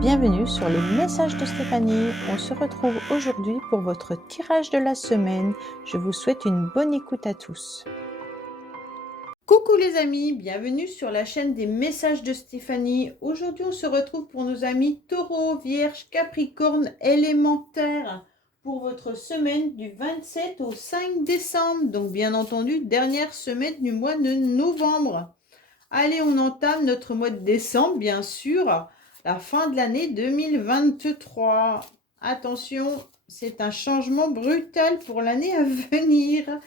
Bienvenue sur les messages de Stéphanie. On se retrouve aujourd'hui pour votre tirage de la semaine. Je vous souhaite une bonne écoute à tous. Coucou les amis, bienvenue sur la chaîne des messages de Stéphanie. Aujourd'hui on se retrouve pour nos amis Taureau, Vierge, Capricorne, élémentaire pour votre semaine du 27 au 5 décembre. Donc bien entendu, dernière semaine du mois de novembre. Allez, on entame notre mois de décembre, bien sûr, la fin de l'année 2023. Attention, c'est un changement brutal pour l'année à venir.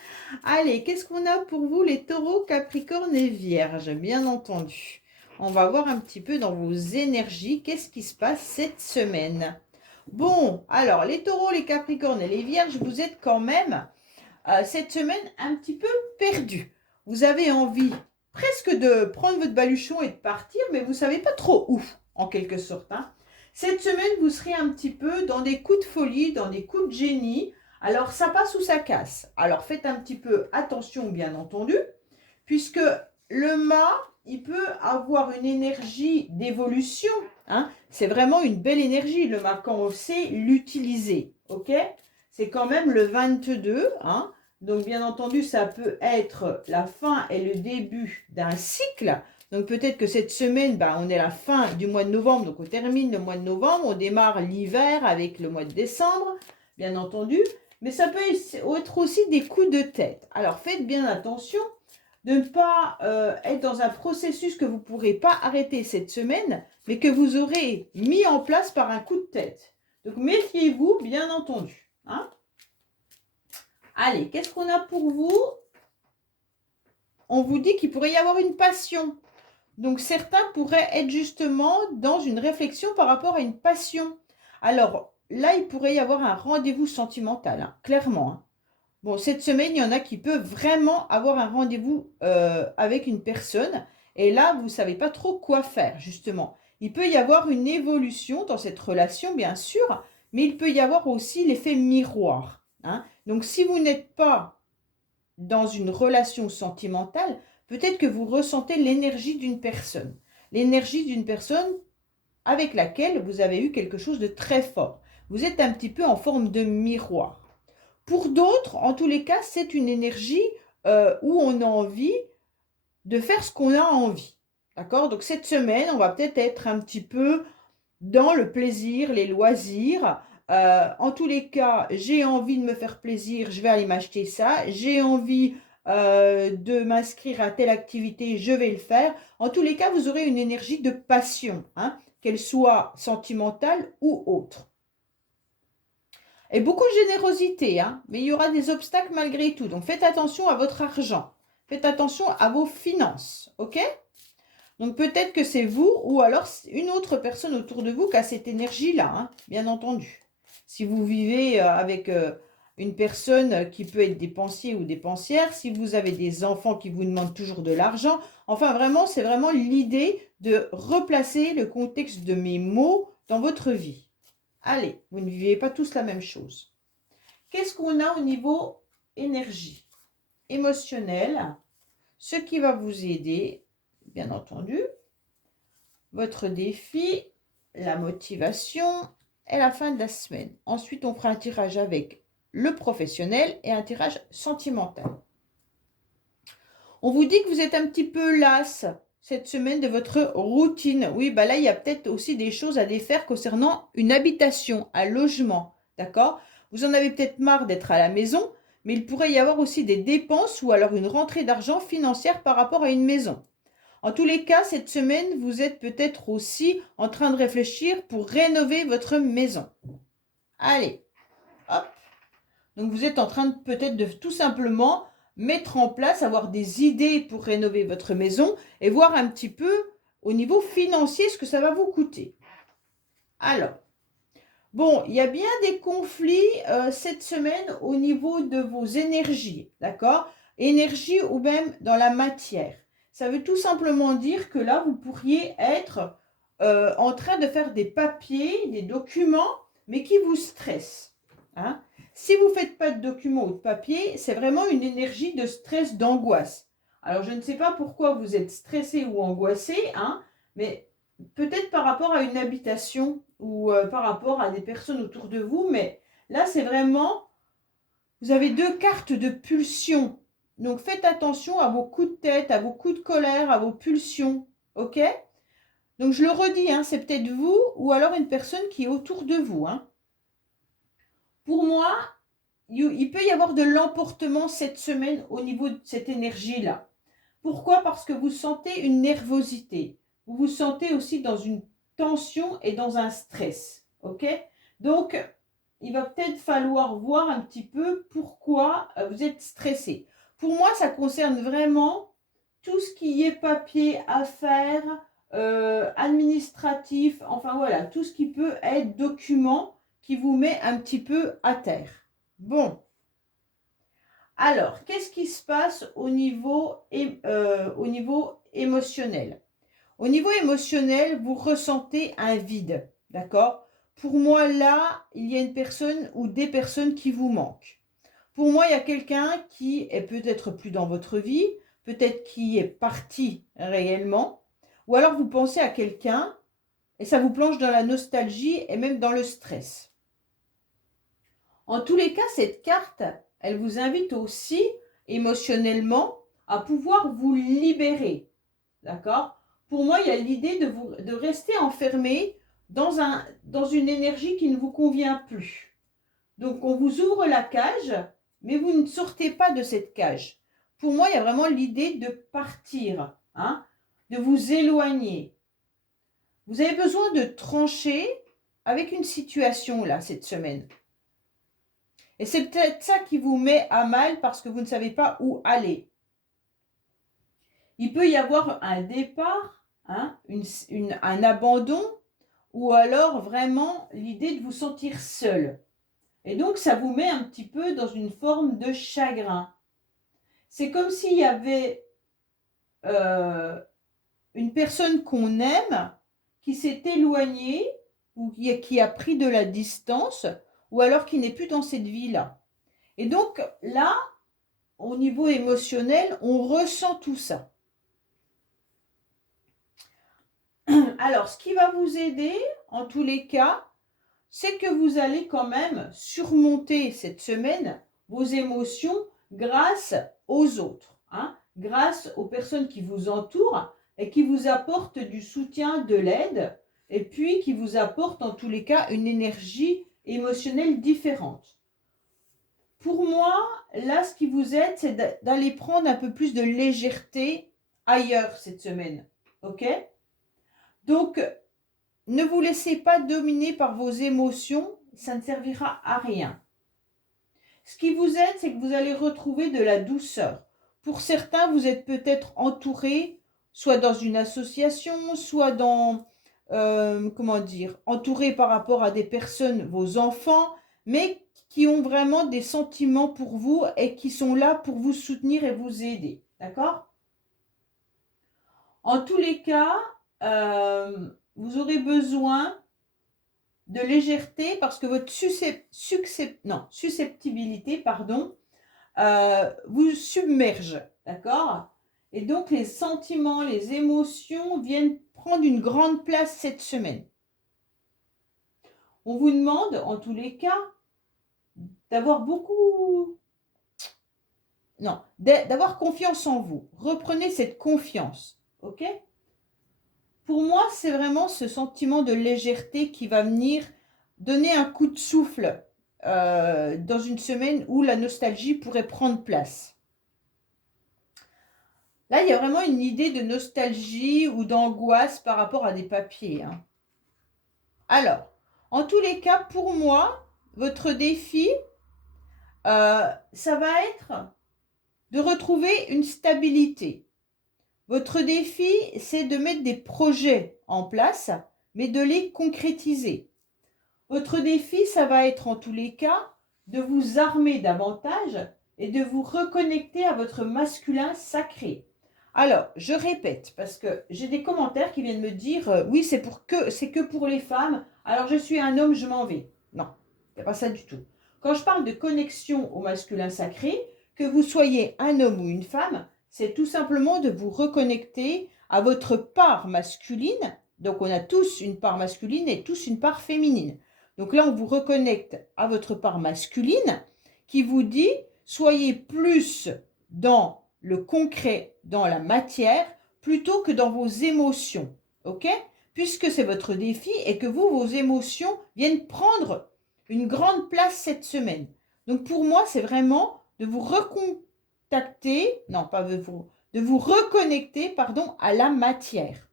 Allez, qu'est-ce qu'on a pour vous les taureaux, capricornes et vierges? Bien entendu, on va voir un petit peu dans vos énergies, qu'est-ce qui se passe cette semaine. Bon, alors, les taureaux, les capricornes et les vierges, vous êtes quand même, cette semaine, un petit peu perdus. Vous avez envie presque de prendre votre baluchon et de partir, mais vous ne savez pas trop où, en quelque sorte. Cette semaine, vous serez un petit peu dans des coups de folie, dans des coups de génie. Alors, ça passe ou ça casse. Alors, faites un petit peu attention, bien entendu, puisque le mât, il peut avoir une énergie d'évolution. C'est vraiment une belle énergie, le mât, quand on sait l'utiliser. Ok? C'est quand même le 22, Donc, bien entendu, ça peut être la fin et le début d'un cycle. Donc, peut-être que cette semaine, on est à la fin du mois de novembre. Donc, on termine le mois de novembre. On démarre l'hiver avec le mois de décembre, bien entendu. Mais ça peut être aussi des coups de tête. Alors, faites bien attention de ne pas être dans un processus que vous ne pourrez pas arrêter cette semaine, mais que vous aurez mis en place par un coup de tête. Donc, méfiez-vous, bien entendu. Allez, qu'est-ce qu'on a pour vous? On vous dit qu'il pourrait y avoir une passion. Donc, certains pourraient être justement dans une réflexion par rapport à une passion. Alors, là, il pourrait y avoir un rendez-vous sentimental, clairement. Bon, cette semaine, il y en a qui peuvent vraiment avoir un rendez-vous avec une personne. Et là, vous ne savez pas trop quoi faire, justement. Il peut y avoir une évolution dans cette relation, bien sûr, mais il peut y avoir aussi l'effet miroir. Donc, si vous n'êtes pas dans une relation sentimentale, peut-être que vous ressentez l'énergie d'une personne. L'énergie d'une personne avec laquelle vous avez eu quelque chose de très fort. Vous êtes un petit peu en forme de miroir. Pour d'autres, en tous les cas, c'est une énergie où on a envie de faire ce qu'on a envie. D'accord? Donc cette semaine, on va peut-être être un petit peu dans le plaisir, les loisirs. En tous les cas, j'ai envie de me faire plaisir, je vais aller m'acheter ça. J'ai envie de m'inscrire à telle activité, je vais le faire. En tous les cas, vous aurez une énergie de passion, qu'elle soit sentimentale ou autre. Et beaucoup de générosité, mais il y aura des obstacles malgré tout. Donc faites attention à votre argent. Faites attention à vos finances, ok? Donc peut-être que c'est vous ou alors une autre personne autour de vous qui a cette énergie-là, bien entendu. Si vous vivez avec une personne qui peut être dépensier ou dépensière, si vous avez des enfants qui vous demandent toujours de l'argent, enfin vraiment, c'est vraiment l'idée de replacer le contexte de mes mots dans votre vie. Allez, vous ne vivez pas tous la même chose. Qu'est-ce qu'on a au niveau énergie émotionnelle? Ce qui va vous aider, bien entendu, votre défi, la motivation et la fin de la semaine. Ensuite, on fera un tirage avec le professionnel et un tirage sentimental. On vous dit que vous êtes un petit peu lasse cette semaine de votre routine. Oui, là, il y a peut-être aussi des choses à défaire concernant une habitation, un logement, d'accord? Vous en avez peut-être marre d'être à la maison, mais il pourrait y avoir aussi des dépenses ou alors une rentrée d'argent financière par rapport à une maison. En tous les cas, cette semaine, vous êtes peut-être aussi en train de réfléchir pour rénover votre maison. Allez, hop. Donc, vous êtes en train peut-être de tout simplement mettre en place, avoir des idées pour rénover votre maison et voir un petit peu au niveau financier ce que ça va vous coûter. Alors, bon, il y a bien des conflits cette semaine au niveau de vos énergies, d'accord? Énergie ou même dans la matière. Ça veut tout simplement dire que là, vous pourriez être en train de faire des papiers, des documents, mais qui vous stressent. Si vous ne faites pas de documents ou de papiers, c'est vraiment une énergie de stress, d'angoisse. Alors, je ne sais pas pourquoi vous êtes stressé ou angoissé, mais peut-être par rapport à une habitation ou par rapport à des personnes autour de vous, mais là, c'est vraiment, vous avez deux cartes de pulsion. Donc, faites attention à vos coups de tête, à vos coups de colère, à vos pulsions, ok? Donc, je le redis, hein, c'est peut-être vous ou alors une personne qui est autour de vous, hein. Pour moi, il peut y avoir de l'emportement cette semaine au niveau de cette énergie-là. Pourquoi? Parce que vous sentez une nervosité. Vous vous sentez aussi dans une tension et dans un stress. Ok? Donc, il va peut-être falloir voir un petit peu pourquoi vous êtes stressé. Pour moi, ça concerne vraiment tout ce qui est papier, affaires, administratif, enfin voilà, tout ce qui peut être document qui vous met un petit peu à terre. Bon. Alors, qu'est-ce qui se passe au niveau émotionnel? Au niveau émotionnel, vous ressentez un vide, d'accord? Pour moi, là, il y a une personne ou des personnes qui vous manquent. Pour moi, il y a quelqu'un qui est peut-être plus dans votre vie, peut-être qui est parti réellement, ou alors vous pensez à quelqu'un et ça vous plonge dans la nostalgie et même dans le stress. En tous les cas, cette carte, elle vous invite aussi émotionnellement à pouvoir vous libérer. D'accord? Pour moi, il y a l'idée de rester enfermé dans une énergie qui ne vous convient plus. Donc, on vous ouvre la cage, mais vous ne sortez pas de cette cage. Pour moi, il y a vraiment l'idée de partir, hein, de vous éloigner. Vous avez besoin de trancher avec une situation là, cette semaine. Et c'est peut-être ça qui vous met à mal parce que vous ne savez pas où aller. Il peut y avoir un départ, hein, un abandon, ou alors vraiment l'idée de vous sentir seul. Et donc, ça vous met un petit peu dans une forme de chagrin. C'est comme s'il y avait une personne qu'on aime qui s'est éloignée ou qui a pris de la distance ou alors qui n'est plus dans cette vie-là. Et donc là, au niveau émotionnel, on ressent tout ça. Alors, ce qui va vous aider, en tous les cas, c'est que vous allez quand même surmonter cette semaine vos émotions grâce aux autres, hein, grâce aux personnes qui vous entourent et qui vous apportent du soutien, de l'aide, et puis qui vous apportent en tous les cas une énergie émotionnelle différente. Pour moi, là, ce qui vous aide, c'est d'aller prendre un peu plus de légèreté ailleurs cette semaine, ok? Donc, ne vous laissez pas dominer par vos émotions, ça ne servira à rien. Ce qui vous aide, c'est que vous allez retrouver de la douceur. Pour certains, vous êtes peut-être entouré, soit dans une association, soit dans, entouré par rapport à des personnes, vos enfants, mais qui ont vraiment des sentiments pour vous et qui sont là pour vous soutenir et vous aider. D'accord? En tous les cas, vous aurez besoin de légèreté parce que votre susceptibilité vous submerge, d'accord? Et donc les sentiments, les émotions viennent prendre une grande place cette semaine. On vous demande, en tous les cas, d'avoir d'avoir confiance en vous. Reprenez cette confiance, ok? Pour moi, c'est vraiment ce sentiment de légèreté qui va venir donner un coup de souffle dans une semaine où la nostalgie pourrait prendre place. Là, il y a vraiment une idée de nostalgie ou d'angoisse par rapport à des papiers, hein. Alors, en tous les cas, pour moi, votre défi, ça va être de retrouver une stabilité. Votre défi, c'est de mettre des projets en place, mais de les concrétiser. Votre défi, ça va être en tous les cas de vous armer davantage et de vous reconnecter à votre masculin sacré. Alors, je répète, parce que j'ai des commentaires qui viennent me dire oui, c'est que pour les femmes, alors je suis un homme, je m'en vais. Non, il n'y a pas ça du tout. Quand je parle de connexion au masculin sacré, que vous soyez un homme ou une femme, c'est tout simplement de vous reconnecter à votre part masculine, Donc, on a tous une part masculine et tous une part féminine. Donc là, on vous reconnecte à votre part masculine qui vous dit « Soyez plus dans le concret, dans la matière, plutôt que dans vos émotions. » Ok ? Puisque c'est votre défi et que vous, vos émotions viennent prendre une grande place cette semaine. Donc pour moi, c'est vraiment de vous recontacter, non pas de vous reconnecter, pardon, à la matière.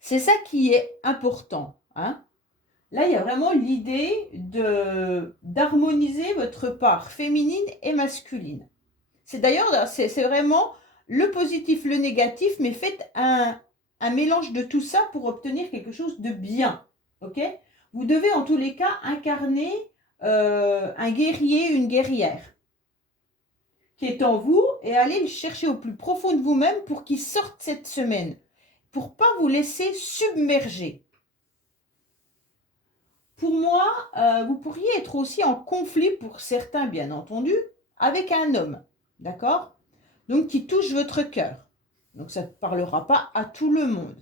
C'est ça qui est important. Hein. Là, il y a vraiment l'idée d'harmoniser votre part féminine et masculine. C'est d'ailleurs, c'est vraiment le positif, le négatif, mais faites un mélange de tout ça pour obtenir quelque chose de bien. Ok ? Vous devez en tous les cas incarner un guerrier, une guerrière qui est en vous et aller le chercher au plus profond de vous-même pour qu'il sorte cette semaine, pour ne pas vous laisser submerger. Pour moi, vous pourriez être aussi en conflit, pour certains bien entendu, avec un homme, d'accord ? Donc qui touche votre cœur. Donc ça ne parlera pas à tout le monde.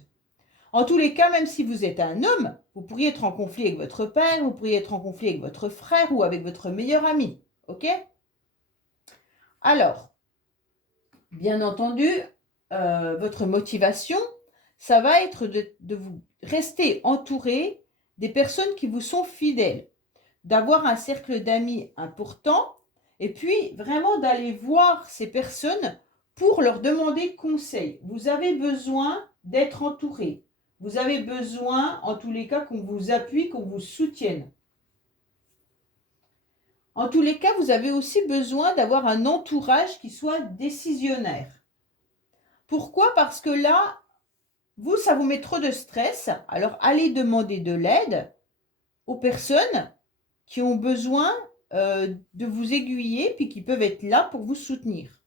En tous les cas, même si vous êtes un homme, vous pourriez être en conflit avec votre père, vous pourriez être en conflit avec votre frère ou avec votre meilleur ami. Ok ? Alors, bien entendu, votre motivation, ça va être de vous rester entouré des personnes qui vous sont fidèles, d'avoir un cercle d'amis important et puis vraiment d'aller voir ces personnes pour leur demander conseil. Vous avez besoin d'être entouré. Vous avez besoin, en tous les cas, qu'on vous appuie, qu'on vous soutienne. En tous les cas, vous avez aussi besoin d'avoir un entourage qui soit décisionnaire. Pourquoi ? Parce que là, vous, ça vous met trop de stress. Alors, allez demander de l'aide aux personnes qui ont besoin de vous aiguiller, puis qui peuvent être là pour vous soutenir.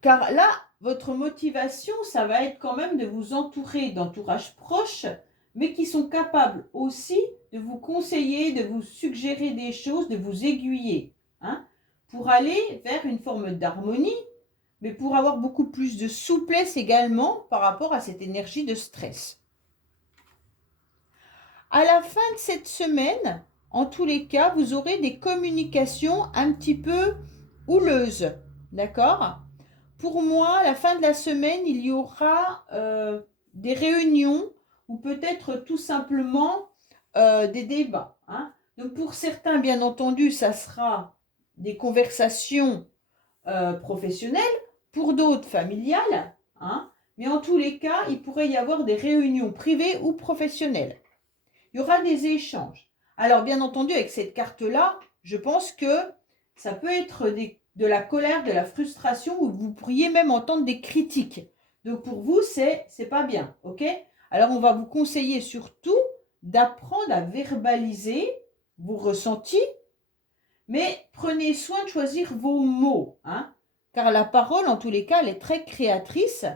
Car là, votre motivation, ça va être quand même de vous entourer d'entourage proche, mais qui sont capables aussi de vous conseiller, de vous suggérer des choses, de vous aiguiller, hein, pour aller vers une forme d'harmonie, mais pour avoir beaucoup plus de souplesse également par rapport à cette énergie de stress. À la fin de cette semaine, en tous les cas, vous aurez des communications un petit peu houleuses, d'accord ? Pour moi, à la fin de la semaine, il y aura des réunions ou peut-être tout simplement des débats. Hein. Donc pour certains, bien entendu, ça sera des conversations professionnelles, pour d'autres familiales. Hein. Mais en tous les cas, il pourrait y avoir des réunions privées ou professionnelles. Il y aura des échanges. Alors bien entendu, avec cette carte-là, je pense que ça peut être de la colère, de la frustration, ou vous pourriez même entendre des critiques. Donc pour vous, c'est pas bien, ok ? Alors on va vous conseiller surtout d'apprendre à verbaliser vos ressentis, mais prenez soin de choisir vos mots, hein ? Car la parole, en tous les cas, elle est très créatrice.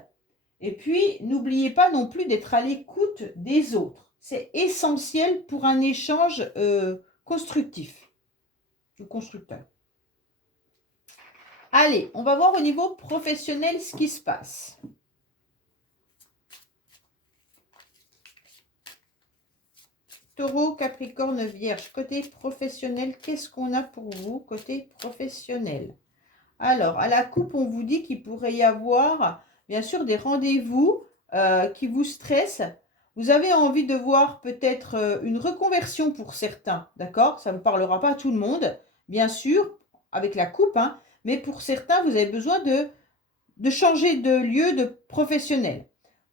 Et puis, n'oubliez pas non plus d'être à l'écoute des autres. C'est essentiel pour un échange constructif ou constructeur. Allez, on va voir au niveau professionnel ce qui se passe. Taureau, Capricorne, Vierge. Côté professionnel, qu'est-ce qu'on a pour vous côté professionnel? Alors, à la coupe, on vous dit qu'il pourrait y avoir, bien sûr, des rendez-vous qui vous stressent. Vous avez envie de voir peut-être une reconversion pour certains, d'accord? Ça ne parlera pas à tout le monde, bien sûr, avec la coupe, hein, mais pour certains, vous avez besoin de changer de lieu de professionnel.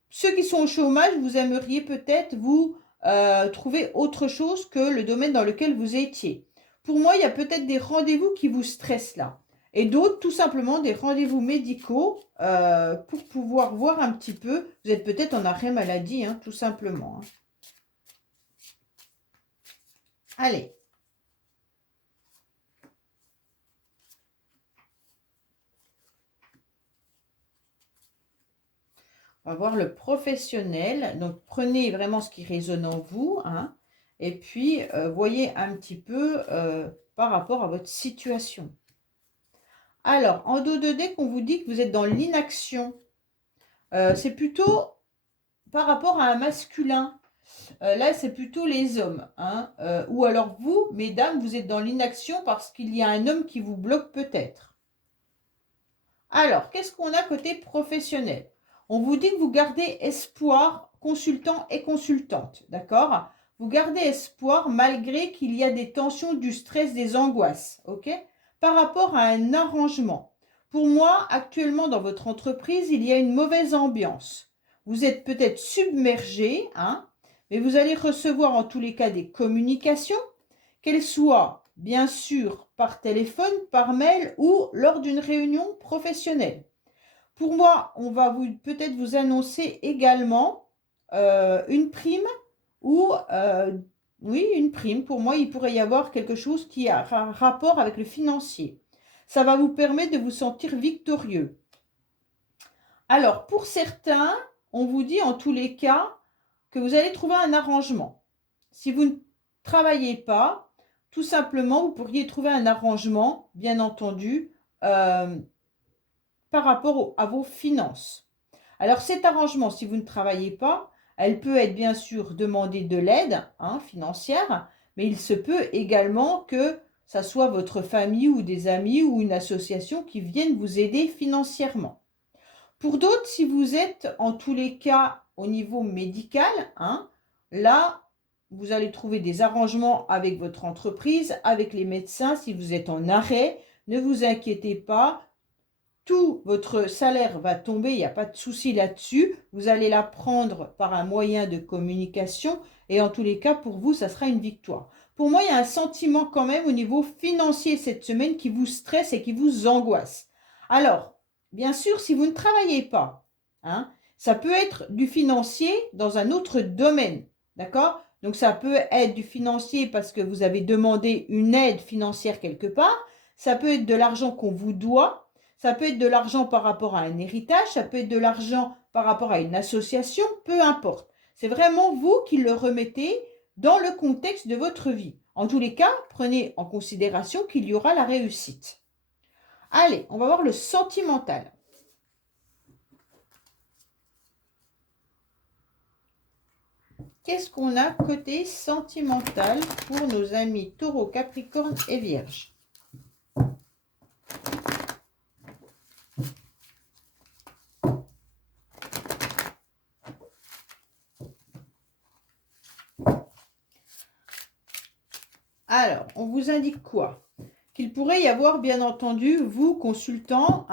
Ceux qui sont au chômage, vous aimeriez peut-être vous trouver autre chose que le domaine dans lequel vous étiez. Pour moi, il y a peut-être des rendez-vous qui vous stressent là. Et d'autres, tout simplement, des rendez-vous médicaux pour pouvoir voir un petit peu. Vous êtes peut-être en arrêt maladie, hein, tout simplement. Hein. Allez. On va voir le professionnel. Donc, prenez vraiment ce qui résonne en vous. Hein, et puis, voyez un petit peu par rapport à votre situation. Alors, en dos de deck, on vous dit que vous êtes dans l'inaction. C'est plutôt par rapport à un masculin. Là, c'est plutôt les hommes. Hein. Ou alors vous, mesdames, vous êtes dans l'inaction parce qu'il y a un homme qui vous bloque peut-être. Alors, qu'est-ce qu'on a côté professionnel? On vous dit que vous gardez espoir, consultant et consultante, d'accord? Vous gardez espoir malgré qu'il y a des tensions, du stress, des angoisses, ok? Par rapport à un arrangement. Pour moi, actuellement dans votre entreprise, il y a une mauvaise ambiance. Vous êtes peut-être submergé, hein, mais vous allez recevoir en tous les cas des communications, qu'elles soient bien sûr par téléphone, par mail ou lors d'une réunion professionnelle. Pour moi, on va peut-être vous annoncer également une prime ou oui, une prime. Pour moi, il pourrait y avoir quelque chose qui a un rapport avec le financier. Ça va vous permettre de vous sentir victorieux. Alors, pour certains, on vous dit en tous les cas que vous allez trouver un arrangement. Si vous ne travaillez pas, tout simplement, vous pourriez trouver un arrangement, bien entendu, par rapport à vos finances. Alors cet arrangement, si vous ne travaillez pas, elle peut être bien sûr demander de l'aide financière, mais il se peut également que ça soit votre famille ou des amis ou une association qui viennent vous aider financièrement. Pour d'autres, si vous êtes en tous les cas au niveau médical, là, vous allez trouver des arrangements avec votre entreprise, avec les médecins. Si vous êtes en arrêt, ne vous inquiétez pas, tout votre salaire va tomber, il n'y a pas de souci là-dessus. Vous allez la prendre par un moyen de communication et en tous les cas, pour vous, ça sera une victoire. Pour moi, il y a un sentiment quand même au niveau financier cette semaine qui vous stresse et qui vous angoisse. Alors, bien sûr, si vous ne travaillez pas, ça peut être du financier dans un autre domaine, d'accord? Donc, ça peut être du financier parce que vous avez demandé une aide financière quelque part. Ça peut être de l'argent qu'on vous doit. Ça peut être de l'argent par rapport à un héritage. Ça peut être de l'argent par rapport à une association. Peu importe. C'est vraiment vous qui le remettez dans le contexte de votre vie. En tous les cas, prenez en considération qu'il y aura la réussite. Allez, on va voir le sentimental. Qu'est-ce qu'on a côté sentimental pour nos amis Taureau, Capricorne et Vierge? Alors, on vous indique quoi? Qu'il pourrait y avoir, bien entendu, vous, consultant,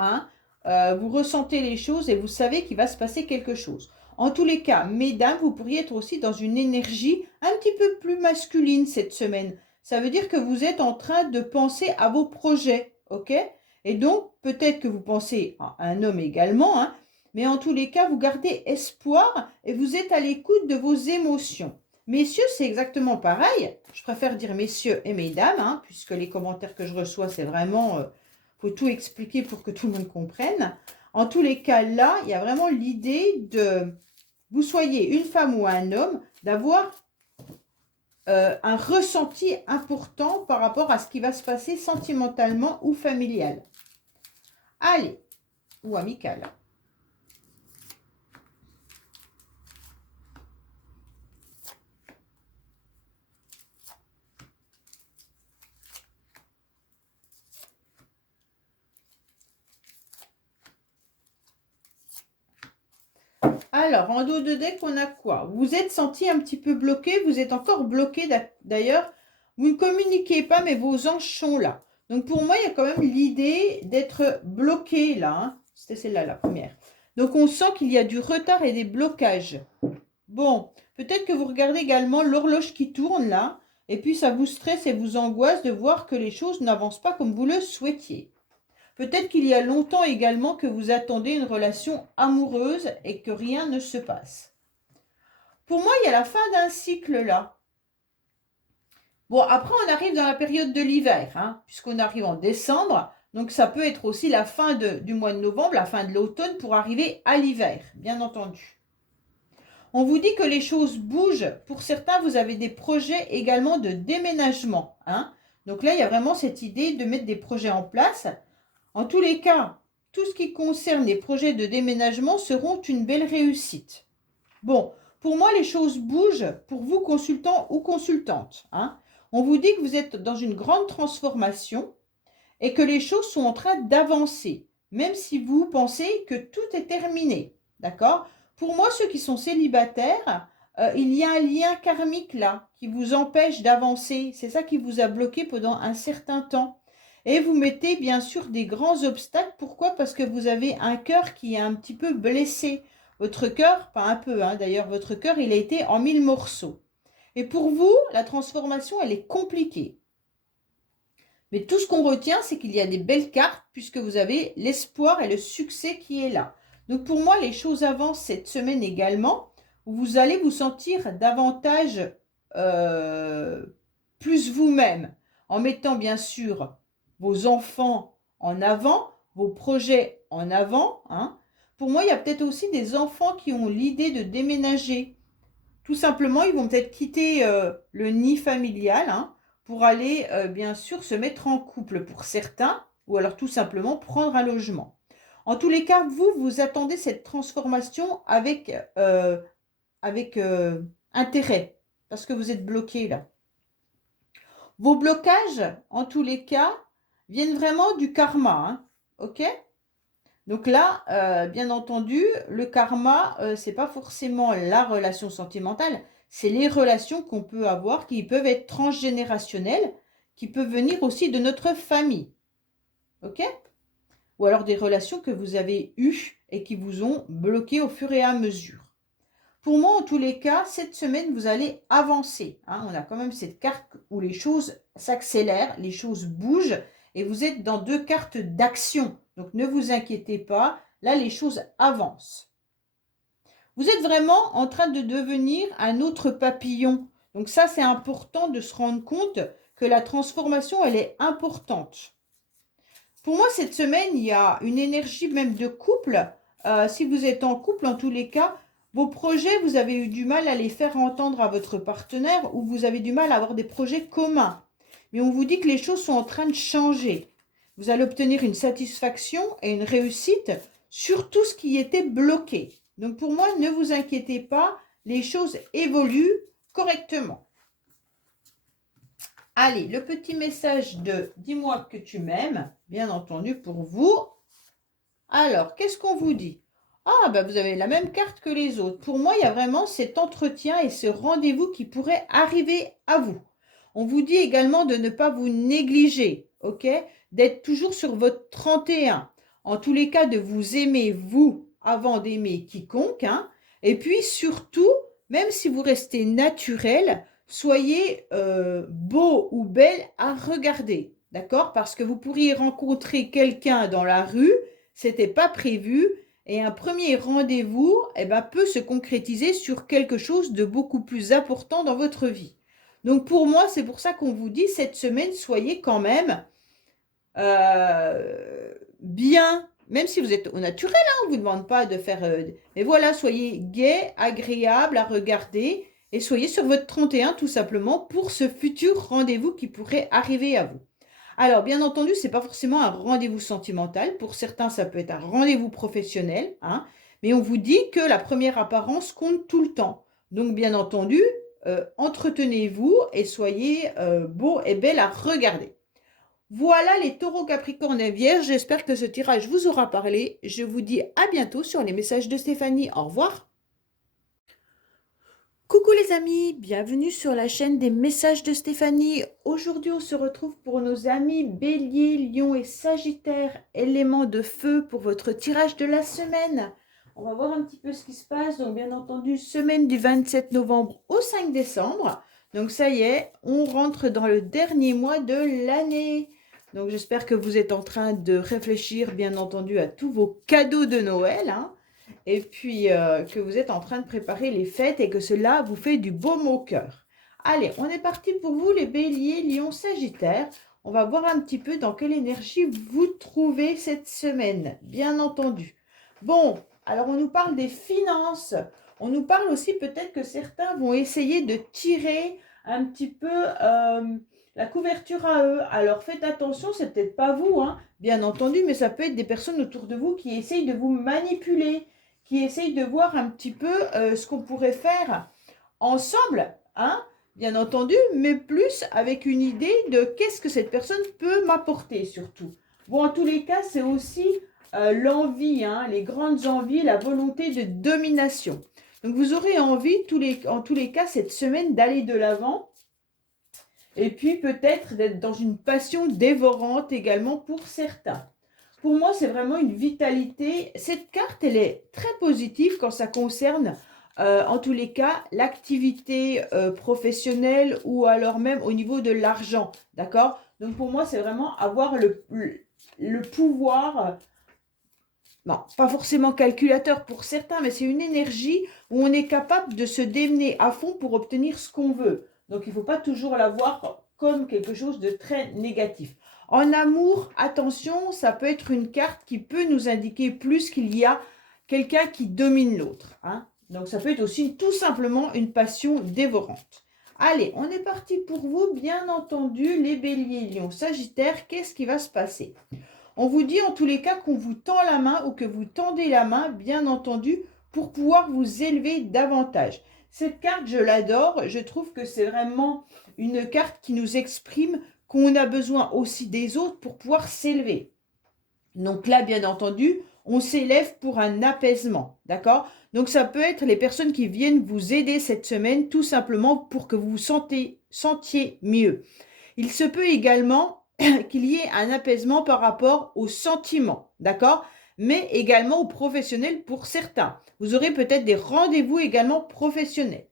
vous ressentez les choses et vous savez qu'il va se passer quelque chose. En tous les cas, mesdames, vous pourriez être aussi dans une énergie un petit peu plus masculine cette semaine. Ça veut dire que vous êtes en train de penser à vos projets, ok? Et donc, peut-être que vous pensez à un homme également, mais en tous les cas, vous gardez espoir et vous êtes à l'écoute de vos émotions. Messieurs, c'est exactement pareil. Je préfère dire messieurs et mesdames, puisque les commentaires que je reçois, c'est vraiment... faut tout expliquer pour que tout le monde comprenne. En tous les cas, là, il y a vraiment l'idée de... Vous soyez une femme ou un homme, d'avoir un ressenti important par rapport à ce qui va se passer sentimentalement ou familial. Allez, ou amical. Alors, en dos de deck, on a quoi? Vous êtes senti un petit peu bloqué, vous êtes encore bloqué d'ailleurs. Vous ne communiquez pas, mais vos anges sont là. Donc, pour moi, il y a quand même l'idée d'être bloqué là. C'était celle-là, la première. Donc, on sent qu'il y a du retard et des blocages. Bon, peut-être que vous regardez également l'horloge qui tourne là. Et puis, ça vous stresse et vous angoisse de voir que les choses n'avancent pas comme vous le souhaitiez. Peut-être qu'il y a longtemps également que vous attendez une relation amoureuse et que rien ne se passe. Pour moi, il y a la fin d'un cycle là. Bon, après, on arrive dans la période de l'hiver, puisqu'on arrive en décembre. Donc, ça peut être aussi la fin du mois de novembre, la fin de l'automne pour arriver à l'hiver, bien entendu. On vous dit que les choses bougent. Pour certains, vous avez des projets également de déménagement. Donc là, il y a vraiment cette idée de mettre des projets en place. En tous les cas, tout ce qui concerne les projets de déménagement seront une belle réussite. Bon, pour moi, les choses bougent pour vous, consultants ou consultantes, hein. On vous dit que vous êtes dans une grande transformation et que les choses sont en train d'avancer, même si vous pensez que tout est terminé. D'accord? Pour moi, ceux qui sont célibataires, il y a un lien karmique là qui vous empêche d'avancer. C'est ça qui vous a bloqué pendant un certain temps. Et vous mettez bien sûr des grands obstacles. Pourquoi? Parce que vous avez un cœur qui est un petit peu blessé. Votre cœur, pas un peu, hein, d'ailleurs, votre cœur, il a été en 1000 morceaux. Et pour vous, la transformation, elle est compliquée. Mais tout ce qu'on retient, c'est qu'il y a des belles cartes puisque vous avez l'espoir et le succès qui est là. Donc pour moi, les choses avancent cette semaine également, où vous allez vous sentir davantage plus vous-même, en mettant bien sûr vos enfants en avant, vos projets en avant, hein. Pour moi, il y a peut-être aussi des enfants qui ont l'idée de déménager. Tout simplement, ils vont peut-être quitter le nid familial, hein, pour aller, bien sûr, se mettre en couple pour certains, ou alors tout simplement prendre un logement. En tous les cas, vous attendez cette transformation avec intérêt, parce que vous êtes bloqué là. Vos blocages, en tous les cas, viennent vraiment du karma, hein, ok? Donc là, bien entendu, le karma, ce n'est pas forcément la relation sentimentale, c'est les relations qu'on peut avoir qui peuvent être transgénérationnelles, qui peuvent venir aussi de notre famille. OK? Ou alors des relations que vous avez eues et qui vous ont bloqué au fur et à mesure. Pour moi, en tous les cas, cette semaine, vous allez avancer, hein. On a quand même cette carte où les choses s'accélèrent, les choses bougent et vous êtes dans 2 cartes d'action. Donc, ne vous inquiétez pas, là, les choses avancent. Vous êtes vraiment en train de devenir un autre papillon. Donc ça, c'est important de se rendre compte que la transformation, elle est importante. Pour moi, cette semaine, il y a une énergie même de couple. Si vous êtes en couple, en tous les cas, vos projets, vous avez eu du mal à les faire entendre à votre partenaire ou vous avez du mal à avoir des projets communs. Mais on vous dit que les choses sont en train de changer. Vous allez obtenir une satisfaction et une réussite sur tout ce qui était bloqué. Donc pour moi, ne vous inquiétez pas, les choses évoluent correctement. Allez, le petit message de « Dis-moi que tu m'aimes », bien entendu pour vous. Alors, qu'est-ce qu'on vous dit? Ah, ben vous avez la même carte que les autres. Pour moi, il y a vraiment cet entretien et ce rendez-vous qui pourrait arriver à vous. On vous dit également de ne pas vous négliger, ok? D'être toujours sur votre 31. En tous les cas, de vous aimer, vous, avant d'aimer quiconque, hein. Et puis surtout, même si vous restez naturel, soyez beau ou belle à regarder, d'accord? Parce que vous pourriez rencontrer quelqu'un dans la rue, c'était pas prévu, et un premier rendez-vous peut se concrétiser sur quelque chose de beaucoup plus important dans votre vie. Donc pour moi, c'est pour ça qu'on vous dit cette semaine, soyez quand même bien, même si vous êtes au naturel, hein, on ne vous demande pas de faire... mais voilà, soyez gai, agréable à regarder et soyez sur votre 31 tout simplement pour ce futur rendez-vous qui pourrait arriver à vous. Alors, bien entendu, ce n'est pas forcément un rendez-vous sentimental. Pour certains, ça peut être un rendez-vous professionnel, hein, mais on vous dit que la première apparence compte tout le temps. Donc, bien entendu, entretenez-vous et soyez beau et belle à regarder. Voilà les taureaux, capricornes et vierges. J'espère que ce tirage vous aura parlé. Je vous dis à bientôt sur les messages de Stéphanie. Au revoir. Coucou les amis, bienvenue sur la chaîne des messages de Stéphanie. Aujourd'hui, on se retrouve pour nos amis Bélier, Lion et Sagittaire, éléments de feu pour votre tirage de la semaine. On va voir un petit peu ce qui se passe. Donc, bien entendu, semaine du 27 novembre au 5 décembre. Donc, ça y est, on rentre dans le dernier mois de l'année. Donc, j'espère que vous êtes en train de réfléchir, bien entendu, à tous vos cadeaux de Noël, hein. Et puis que vous êtes en train de préparer les fêtes et que cela vous fait du baume au cœur. Allez, on est parti pour vous les béliers, lions, sagittaires. On va voir un petit peu dans quelle énergie vous trouvez cette semaine, bien entendu. Bon, alors on nous parle des finances. On nous parle aussi peut-être que certains vont essayer de tirer un petit peu la couverture à eux. Alors faites attention, c'est peut-être pas vous, hein, bien entendu, mais ça peut être des personnes autour de vous qui essayent de vous manipuler, qui essayent de voir un petit peu ce qu'on pourrait faire ensemble, hein, bien entendu, mais plus avec une idée de qu'est-ce que cette personne peut m'apporter surtout. Bon, en tous les cas, c'est aussi l'envie, hein, les grandes envies, la volonté de domination. Donc, vous aurez envie, en tous les cas, cette semaine d'aller de l'avant et puis peut-être d'être dans une passion dévorante également pour certains. Pour moi, c'est vraiment une vitalité. Cette carte, elle est très positive quand ça concerne, en tous les cas, l'activité professionnelle ou alors même au niveau de l'argent. D'accord? Donc pour moi, c'est vraiment avoir le pouvoir, non, pas forcément calculateur pour certains, mais c'est une énergie où on est capable de se démener à fond pour obtenir ce qu'on veut. Donc il ne faut pas toujours la voir comme quelque chose de très négatif. En amour, attention, ça peut être une carte qui peut nous indiquer plus qu'il y a quelqu'un qui domine l'autre, hein. Donc ça peut être aussi tout simplement une passion dévorante. Allez, on est parti pour vous, bien entendu, les béliers, lions, sagittaires, qu'est-ce qui va se passer? On vous dit en tous les cas qu'on vous tend la main ou que vous tendez la main, bien entendu, pour pouvoir vous élever davantage. Cette carte, je l'adore. Je trouve que c'est vraiment une carte qui nous exprime qu'on a besoin aussi des autres pour pouvoir s'élever. Donc là, bien entendu, on s'élève pour un apaisement, d'accord? Donc ça peut être les personnes qui viennent vous aider cette semaine, tout simplement pour que vous vous sentiez mieux. Il se peut également qu'il y ait un apaisement par rapport aux sentiments, d'accord? Mais également aux professionnels pour certains. Vous aurez peut-être des rendez-vous également professionnels.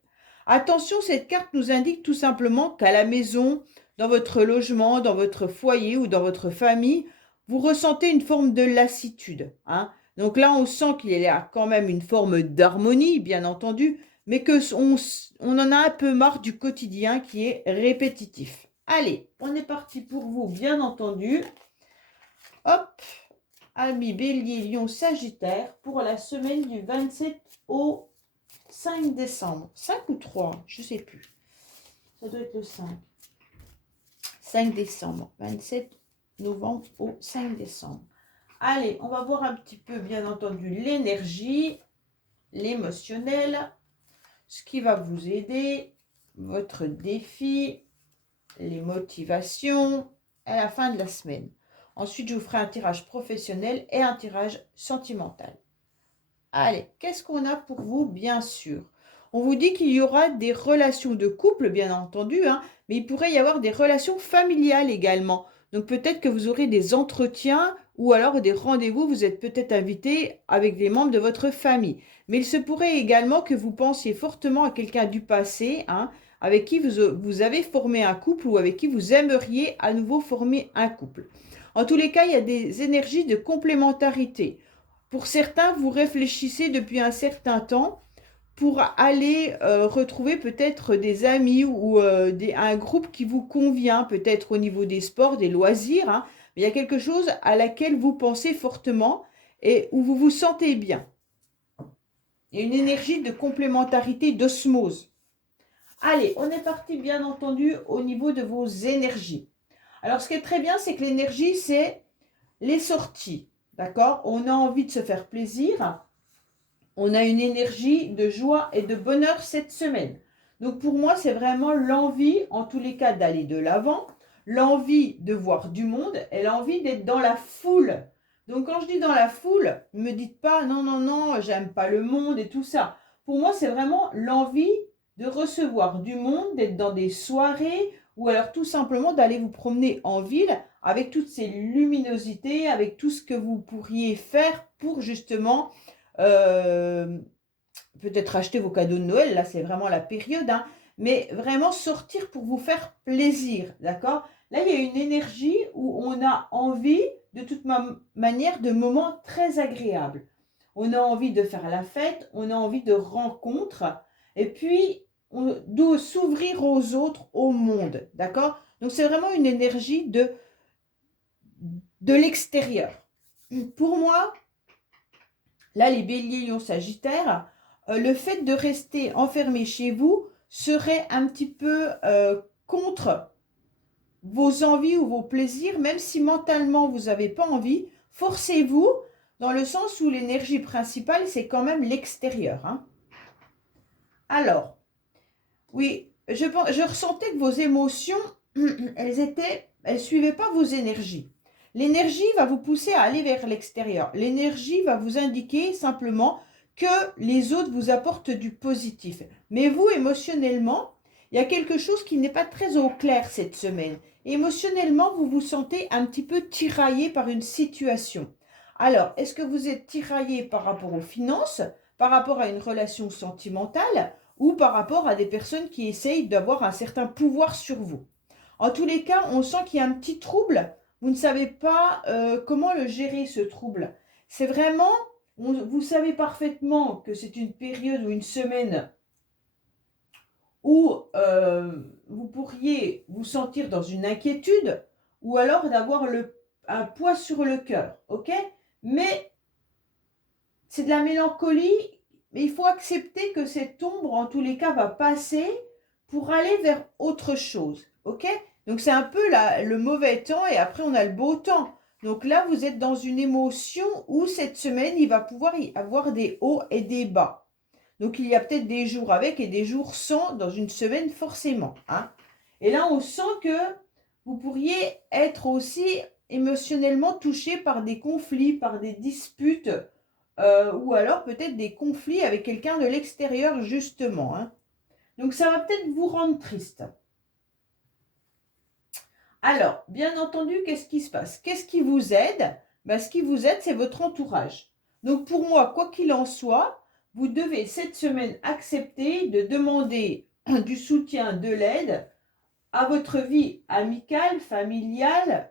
Attention, cette carte nous indique tout simplement qu'à la maison, dans votre logement, dans votre foyer ou dans votre famille, vous ressentez une forme de lassitude, hein? Donc là, on sent qu'il y a quand même une forme d'harmonie, bien entendu, mais on en a un peu marre du quotidien qui est répétitif. Allez, on est parti pour vous, bien entendu. Hop, amis bélier, lion, sagittaire, pour la semaine du 27 au 5 décembre. 5 ou 3, je ne sais plus. Ça doit être le 5. 5 décembre, 27 novembre au 5 décembre. Allez, on va voir un petit peu, bien entendu, l'énergie, l'émotionnel, ce qui va vous aider, votre défi, les motivations à la fin de la semaine. Ensuite, je vous ferai un tirage professionnel et un tirage sentimental. Allez, qu'est-ce qu'on a pour vous? Bien sûr, on vous dit qu'il y aura des relations de couple, bien entendu, hein, mais il pourrait y avoir des relations familiales également. Donc peut-être que vous aurez des entretiens ou alors des rendez-vous, vous êtes peut-être invité avec des membres de votre famille. Mais il se pourrait également que vous pensiez fortement à quelqu'un du passé, hein, avec qui vous avez formé un couple ou avec qui vous aimeriez à nouveau former un couple. En tous les cas, il y a des énergies de complémentarité. Pour certains, vous réfléchissez depuis un certain temps pour aller retrouver peut-être des amis ou un groupe qui vous convient, peut-être au niveau des sports, des loisirs, hein. Mais il y a quelque chose à laquelle vous pensez fortement et où vous vous sentez bien. Il y a une énergie de complémentarité, d'osmose. Allez, on est parti bien entendu au niveau de vos énergies. Alors, ce qui est très bien, c'est que l'énergie, c'est les sorties. D'accord? On a envie de se faire plaisir. On a une énergie de joie et de bonheur cette semaine. Donc pour moi, c'est vraiment l'envie, en tous les cas, d'aller de l'avant, l'envie de voir du monde et l'envie d'être dans la foule. Donc quand je dis dans la foule, ne me dites pas non, non, non, j'aime pas le monde et tout ça. Pour moi, c'est vraiment l'envie de recevoir du monde, d'être dans des soirées ou alors tout simplement d'aller vous promener en ville avec toutes ces luminosités, avec tout ce que vous pourriez faire pour justement peut-être acheter vos cadeaux de Noël, là c'est vraiment la période, hein, mais vraiment sortir pour vous faire plaisir, d'accord? Là, il y a une énergie où on a envie, de toute manière, de moments très agréables. On a envie de faire la fête, on a envie de rencontres, et puis on doit s'ouvrir aux autres, au monde, d'accord? Donc c'est vraiment une énergie de l'extérieur. Pour moi, là, les béliers, lions, sagittaires, le fait de rester enfermé chez vous, serait un petit peu contre vos envies ou vos plaisirs, même si mentalement vous n'avez pas envie, forcez-vous dans le sens où l'énergie principale, c'est quand même l'extérieur. Hein. Alors, oui, je ressentais que vos émotions, elles suivaient pas vos énergies. L'énergie va vous pousser à aller vers l'extérieur. L'énergie va vous indiquer simplement que les autres vous apportent du positif. Mais vous, émotionnellement, il y a quelque chose qui n'est pas très au clair cette semaine. Émotionnellement, vous vous sentez un petit peu tiraillé par une situation. Alors, est-ce que vous êtes tiraillé par rapport aux finances, par rapport à une relation sentimentale, ou par rapport à des personnes qui essayent d'avoir un certain pouvoir sur vous? En tous les cas, on sent qu'il y a un petit trouble. Vous ne savez pas comment le gérer, ce trouble. C'est vraiment, vous savez parfaitement que c'est une période ou une semaine où vous pourriez vous sentir dans une inquiétude ou alors d'avoir un poids sur le cœur, ok? Mais c'est de la mélancolie, mais il faut accepter que cette ombre, en tous les cas, va passer pour aller vers autre chose, ok? Donc c'est un peu le mauvais temps et après on a le beau temps. Donc là, vous êtes dans une émotion où cette semaine, il va pouvoir y avoir des hauts et des bas. Donc il y a peut-être des jours avec et des jours sans dans une semaine forcément. Hein. Et là, on sent que vous pourriez être aussi émotionnellement touché par des conflits, par des disputes, ou alors peut-être des conflits avec quelqu'un de l'extérieur justement. Hein. Donc ça va peut-être vous rendre triste. Alors, bien entendu, qu'est-ce qui se passe? Qu'est-ce qui vous aide? Ce qui vous aide, c'est votre entourage. Donc pour moi, quoi qu'il en soit, vous devez cette semaine accepter de demander du soutien, de l'aide à votre vie amicale, familiale,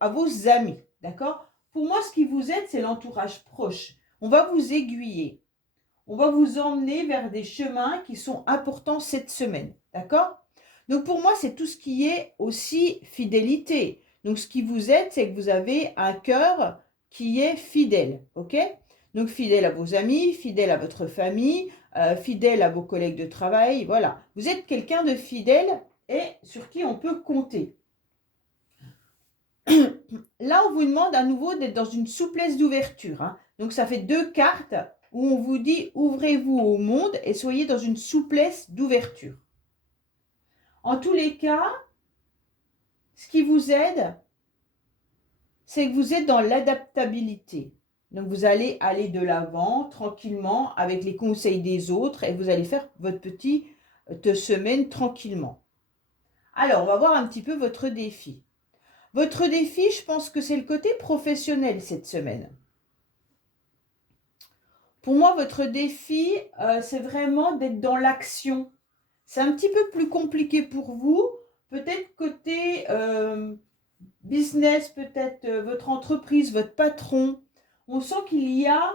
à vos amis. D'accord? Pour moi, ce qui vous aide, c'est l'entourage proche. On va vous aiguiller. On va vous emmener vers des chemins qui sont importants cette semaine. D'accord? Donc pour moi, c'est tout ce qui est aussi fidélité. Donc ce qui vous aide, c'est que vous avez un cœur qui est fidèle. OK? Donc fidèle à vos amis, fidèle à votre famille, fidèle à vos collègues de travail. Voilà. Vous êtes quelqu'un de fidèle et sur qui on peut compter. Là, on vous demande à nouveau d'être dans une souplesse d'ouverture. Hein. Donc ça fait 2 cartes où on vous dit ouvrez-vous au monde et soyez dans une souplesse d'ouverture. En tous les cas, ce qui vous aide, c'est que vous êtes dans l'adaptabilité. Donc vous allez aller de l'avant tranquillement avec les conseils des autres et vous allez faire votre petite semaine tranquillement. Alors, on va voir un petit peu votre défi. Votre défi, je pense que c'est le côté professionnel cette semaine. Pour moi, votre défi, c'est vraiment d'être dans l'action. C'est un petit peu plus compliqué pour vous. Peut-être côté business, peut-être votre entreprise, votre patron. On sent qu'il y a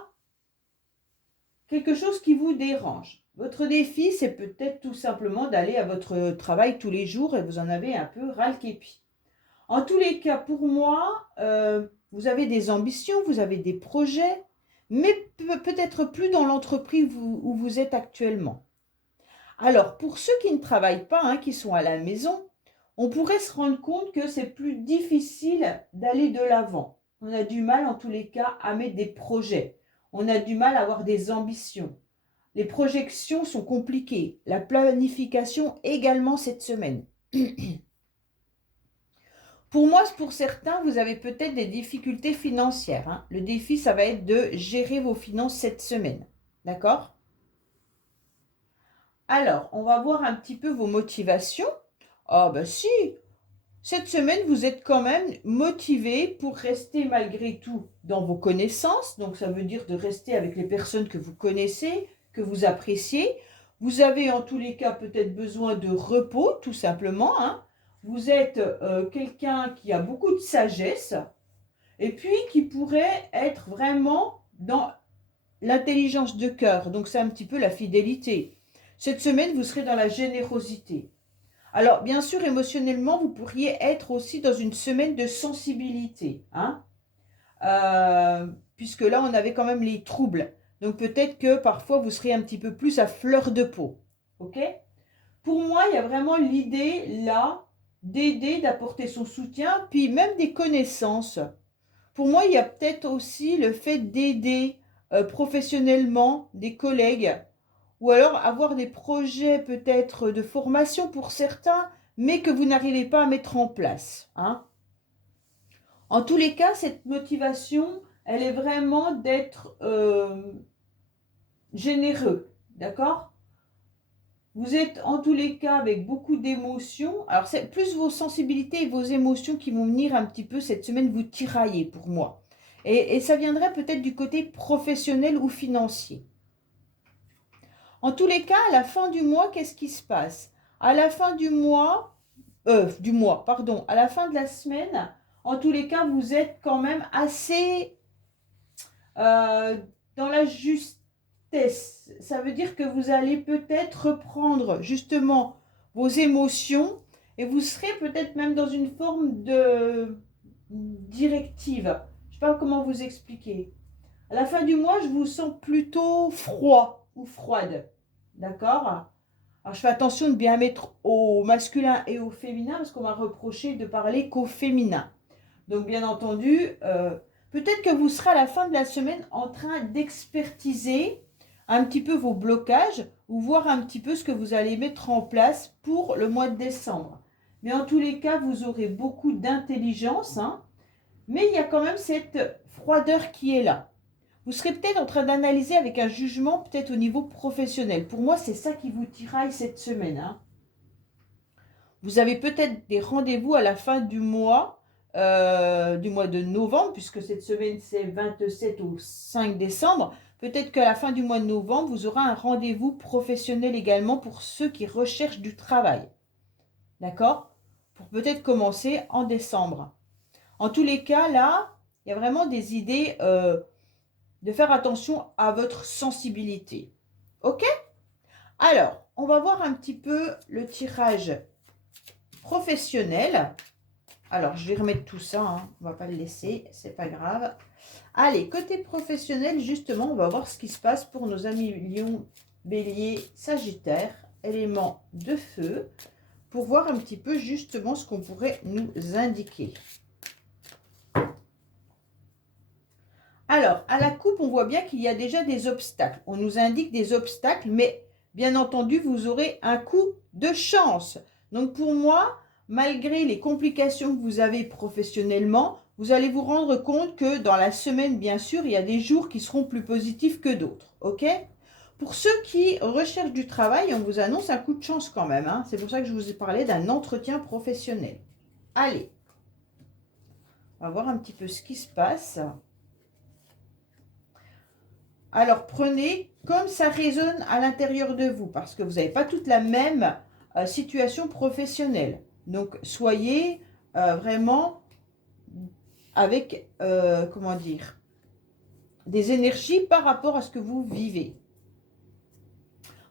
quelque chose qui vous dérange. Votre défi, c'est peut-être tout simplement d'aller à votre travail tous les jours et vous en avez un peu ras le képi. En tous les cas, pour moi, vous avez des ambitions, vous avez des projets, mais peut-être plus dans l'entreprise où vous êtes actuellement. Alors, pour ceux qui ne travaillent pas, hein, qui sont à la maison, on pourrait se rendre compte que c'est plus difficile d'aller de l'avant. On a du mal, en tous les cas, à mettre des projets. On a du mal à avoir des ambitions. Les projections sont compliquées. La planification également cette semaine. Pour moi, pour certains, vous avez peut-être des difficultés financières. Hein. Le défi, ça va être de gérer vos finances cette semaine. D'accord? Alors, on va voir un petit peu vos motivations. Ah ben si, cette semaine, vous êtes quand même motivé pour rester malgré tout dans vos connaissances. Donc, ça veut dire de rester avec les personnes que vous connaissez, que vous appréciez. Vous avez en tous les cas peut-être besoin de repos, tout simplement. Hein. Vous êtes quelqu'un qui a beaucoup de sagesse et puis qui pourrait être vraiment dans l'intelligence de cœur. Donc, c'est un petit peu la fidélité. Cette semaine, vous serez dans la générosité. Alors, bien sûr, émotionnellement, vous pourriez être aussi dans une semaine de sensibilité, hein, puisque là, on avait quand même les troubles. Donc, peut-être que parfois, vous serez un petit peu plus à fleur de peau. OK? Pour moi, il y a vraiment l'idée là d'aider, d'apporter son soutien, puis même des connaissances. Pour moi, il y a peut-être aussi le fait d'aider professionnellement des collègues ou alors avoir des projets peut-être de formation pour certains, mais que vous n'arrivez pas à mettre en place, hein. En tous les cas, cette motivation, elle est vraiment d'être généreux, d'accord? Vous êtes en tous les cas avec beaucoup d'émotions. Alors, c'est plus vos sensibilités et vos émotions qui vont venir un petit peu cette semaine vous tirailler pour moi. Et ça viendrait peut-être du côté professionnel ou financier. En tous les cas, à la fin du mois, qu'est-ce qui se passe? À la fin pardon, à la fin de la semaine, en tous les cas, vous êtes quand même assez euh, dans la justesse. Ça veut dire que vous allez peut-être reprendre justement vos émotions et vous serez peut-être même dans une forme de directive. Je ne sais pas comment vous expliquer. À la fin du mois, je vous sens plutôt froid ou froide. D'accord? Alors, je fais attention de bien mettre au masculin et au féminin parce qu'on m'a reproché de parler qu'au féminin. Donc, bien entendu, peut-être que vous serez à la fin de la semaine en train d'expertiser un petit peu vos blocages ou voir un petit peu ce que vous allez mettre en place pour le mois de décembre. Mais en tous les cas, vous aurez beaucoup d'intelligence, hein, mais il y a quand même cette froideur qui est là. Vous serez peut-être en train d'analyser avec un jugement peut-être au niveau professionnel. Pour moi, c'est ça qui vous tiraille cette semaine, hein. Vous avez peut-être des rendez-vous à la fin du mois de novembre, puisque cette semaine c'est 27 au 5 décembre. Peut-être qu'à la fin du mois de novembre, vous aurez un rendez-vous professionnel également pour ceux qui recherchent du travail. D'accord? Pour peut-être commencer en décembre. En tous les cas, là, il y a vraiment des idées de faire attention à votre sensibilité. Ok? Alors, on va voir un petit peu le tirage professionnel. Alors, je vais remettre tout ça, hein. On ne va pas le laisser, c'est pas grave. Allez, côté professionnel, justement, on va voir ce qui se passe pour nos amis Lion, Bélier, Sagittaire, éléments de feu, pour voir un petit peu justement ce qu'on pourrait nous indiquer. Alors, à la coupe, on voit bien qu'il y a déjà des obstacles. On nous indique des obstacles, mais bien entendu, vous aurez un coup de chance. Donc, pour moi, malgré les complications que vous avez professionnellement, vous allez vous rendre compte que dans la semaine, bien sûr, il y a des jours qui seront plus positifs que d'autres. OK? Pour ceux qui recherchent du travail, on vous annonce un coup de chance quand même, hein. C'est pour ça que je vous ai parlé d'un entretien professionnel. Allez, on va voir un petit peu ce qui se passe. Alors, prenez comme ça résonne à l'intérieur de vous, parce que vous n'avez pas toute la même situation professionnelle. Donc, soyez vraiment avec, comment dire, des énergies par rapport à ce que vous vivez.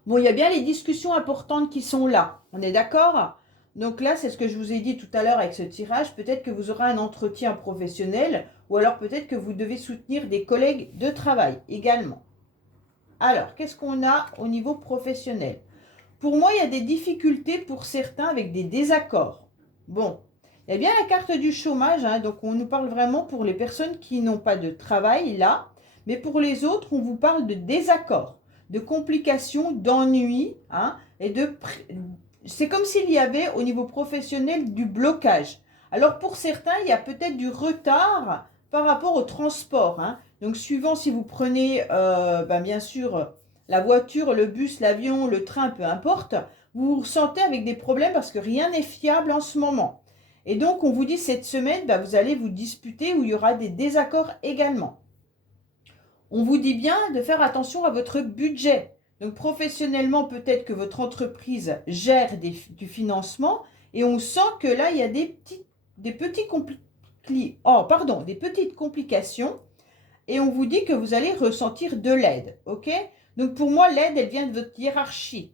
Bon, il y a bien les discussions importantes qui sont là. On est d'accord? Donc là, c'est ce que je vous ai dit tout à l'heure avec ce tirage. Peut-être que vous aurez un entretien professionnel ou alors peut-être que vous devez soutenir des collègues de travail également. Alors, qu'est-ce qu'on a au niveau professionnel? Pour moi, il y a des difficultés pour certains avec des désaccords. Bon, il y a bien la carte du chômage, hein, donc on nous parle vraiment pour les personnes qui n'ont pas de travail là, mais pour les autres, on vous parle de désaccords, de complications, d'ennuis, hein, c'est comme s'il y avait au niveau professionnel du blocage. Alors pour certains, il y a peut-être du retard par rapport au transport, hein. Donc suivant si vous prenez bien sûr la voiture, le bus, l'avion, le train, peu importe, vous vous sentez avec des problèmes parce que rien n'est fiable en ce moment. Et donc on vous dit cette semaine, vous allez vous disputer où il y aura des désaccords également. On vous dit bien de faire attention à votre budget. Donc professionnellement, peut-être que votre entreprise gère du financement et on sent que là, il y a des petites complications et on vous dit que vous allez ressentir de l'aide. Ok? Donc pour moi, l'aide, elle vient de votre hiérarchie.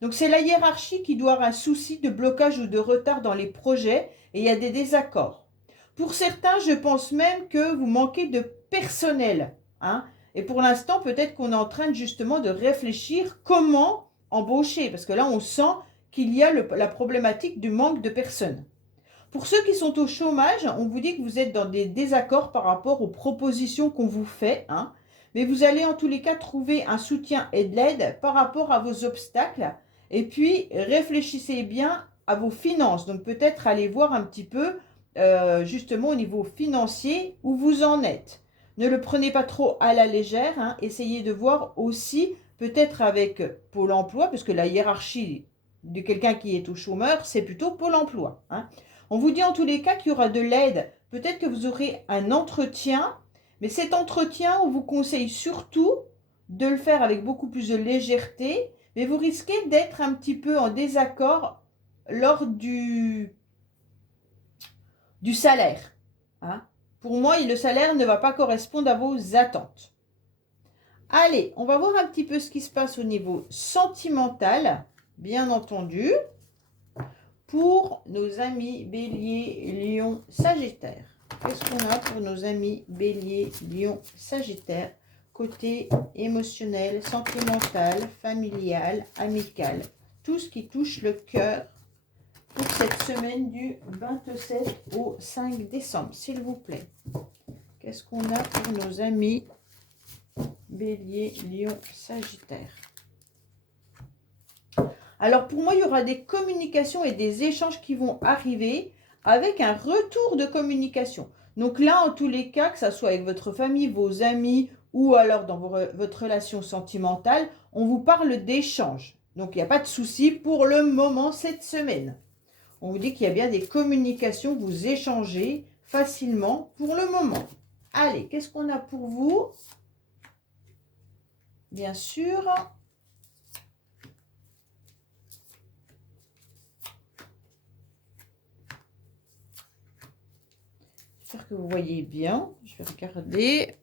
Donc c'est la hiérarchie qui doit avoir un souci de blocage ou de retard dans les projets et il y a des désaccords. Pour certains, je pense même que vous manquez de personnel, hein. Et pour l'instant, peut-être qu'on est en train justement de réfléchir comment embaucher. Parce que là, on sent qu'il y a la problématique du manque de personnes. Pour ceux qui sont au chômage, on vous dit que vous êtes dans des désaccords par rapport aux propositions qu'on vous fait, hein, mais vous allez en tous les cas trouver un soutien et de l'aide par rapport à vos obstacles. Et puis, réfléchissez bien à vos finances. Donc, peut-être allez voir un petit peu, justement, au niveau financier, où vous en êtes. Ne le prenez pas trop à la légère, hein. Essayez de voir aussi, peut-être avec Pôle emploi, parce que la hiérarchie de quelqu'un qui est au chômeur, c'est plutôt Pôle emploi, hein. On vous dit en tous les cas qu'il y aura de l'aide. Peut-être que vous aurez un entretien, mais cet entretien, on vous conseille surtout de le faire avec beaucoup plus de légèreté, mais vous risquez d'être un petit peu en désaccord lors du salaire, hein. Pour moi, le salaire ne va pas correspondre à vos attentes. Allez, on va voir un petit peu ce qui se passe au niveau sentimental, bien entendu, pour nos amis Bélier, Lion, Sagittaire. Qu'est-ce qu'on a pour nos amis Bélier, Lion, Sagittaire, côté émotionnel, sentimental, familial, amical, tout ce qui touche le cœur pour cette semaine du 27 au 5 décembre, s'il vous plaît. Qu'est-ce qu'on a pour nos amis Bélier, Lion, Sagittaire? Alors pour moi, il y aura des communications et des échanges qui vont arriver avec un retour de communication. Donc là, en tous les cas, que ce soit avec votre famille, vos amis ou alors dans votre relation sentimentale, on vous parle d'échanges. Donc il n'y a pas de souci pour le moment cette semaine. On vous dit qu'il y a bien des communications, vous échangez facilement pour le moment. Allez, qu'est-ce qu'on a pour vous? Bien sûr. J'espère que vous voyez bien. Je vais regarder.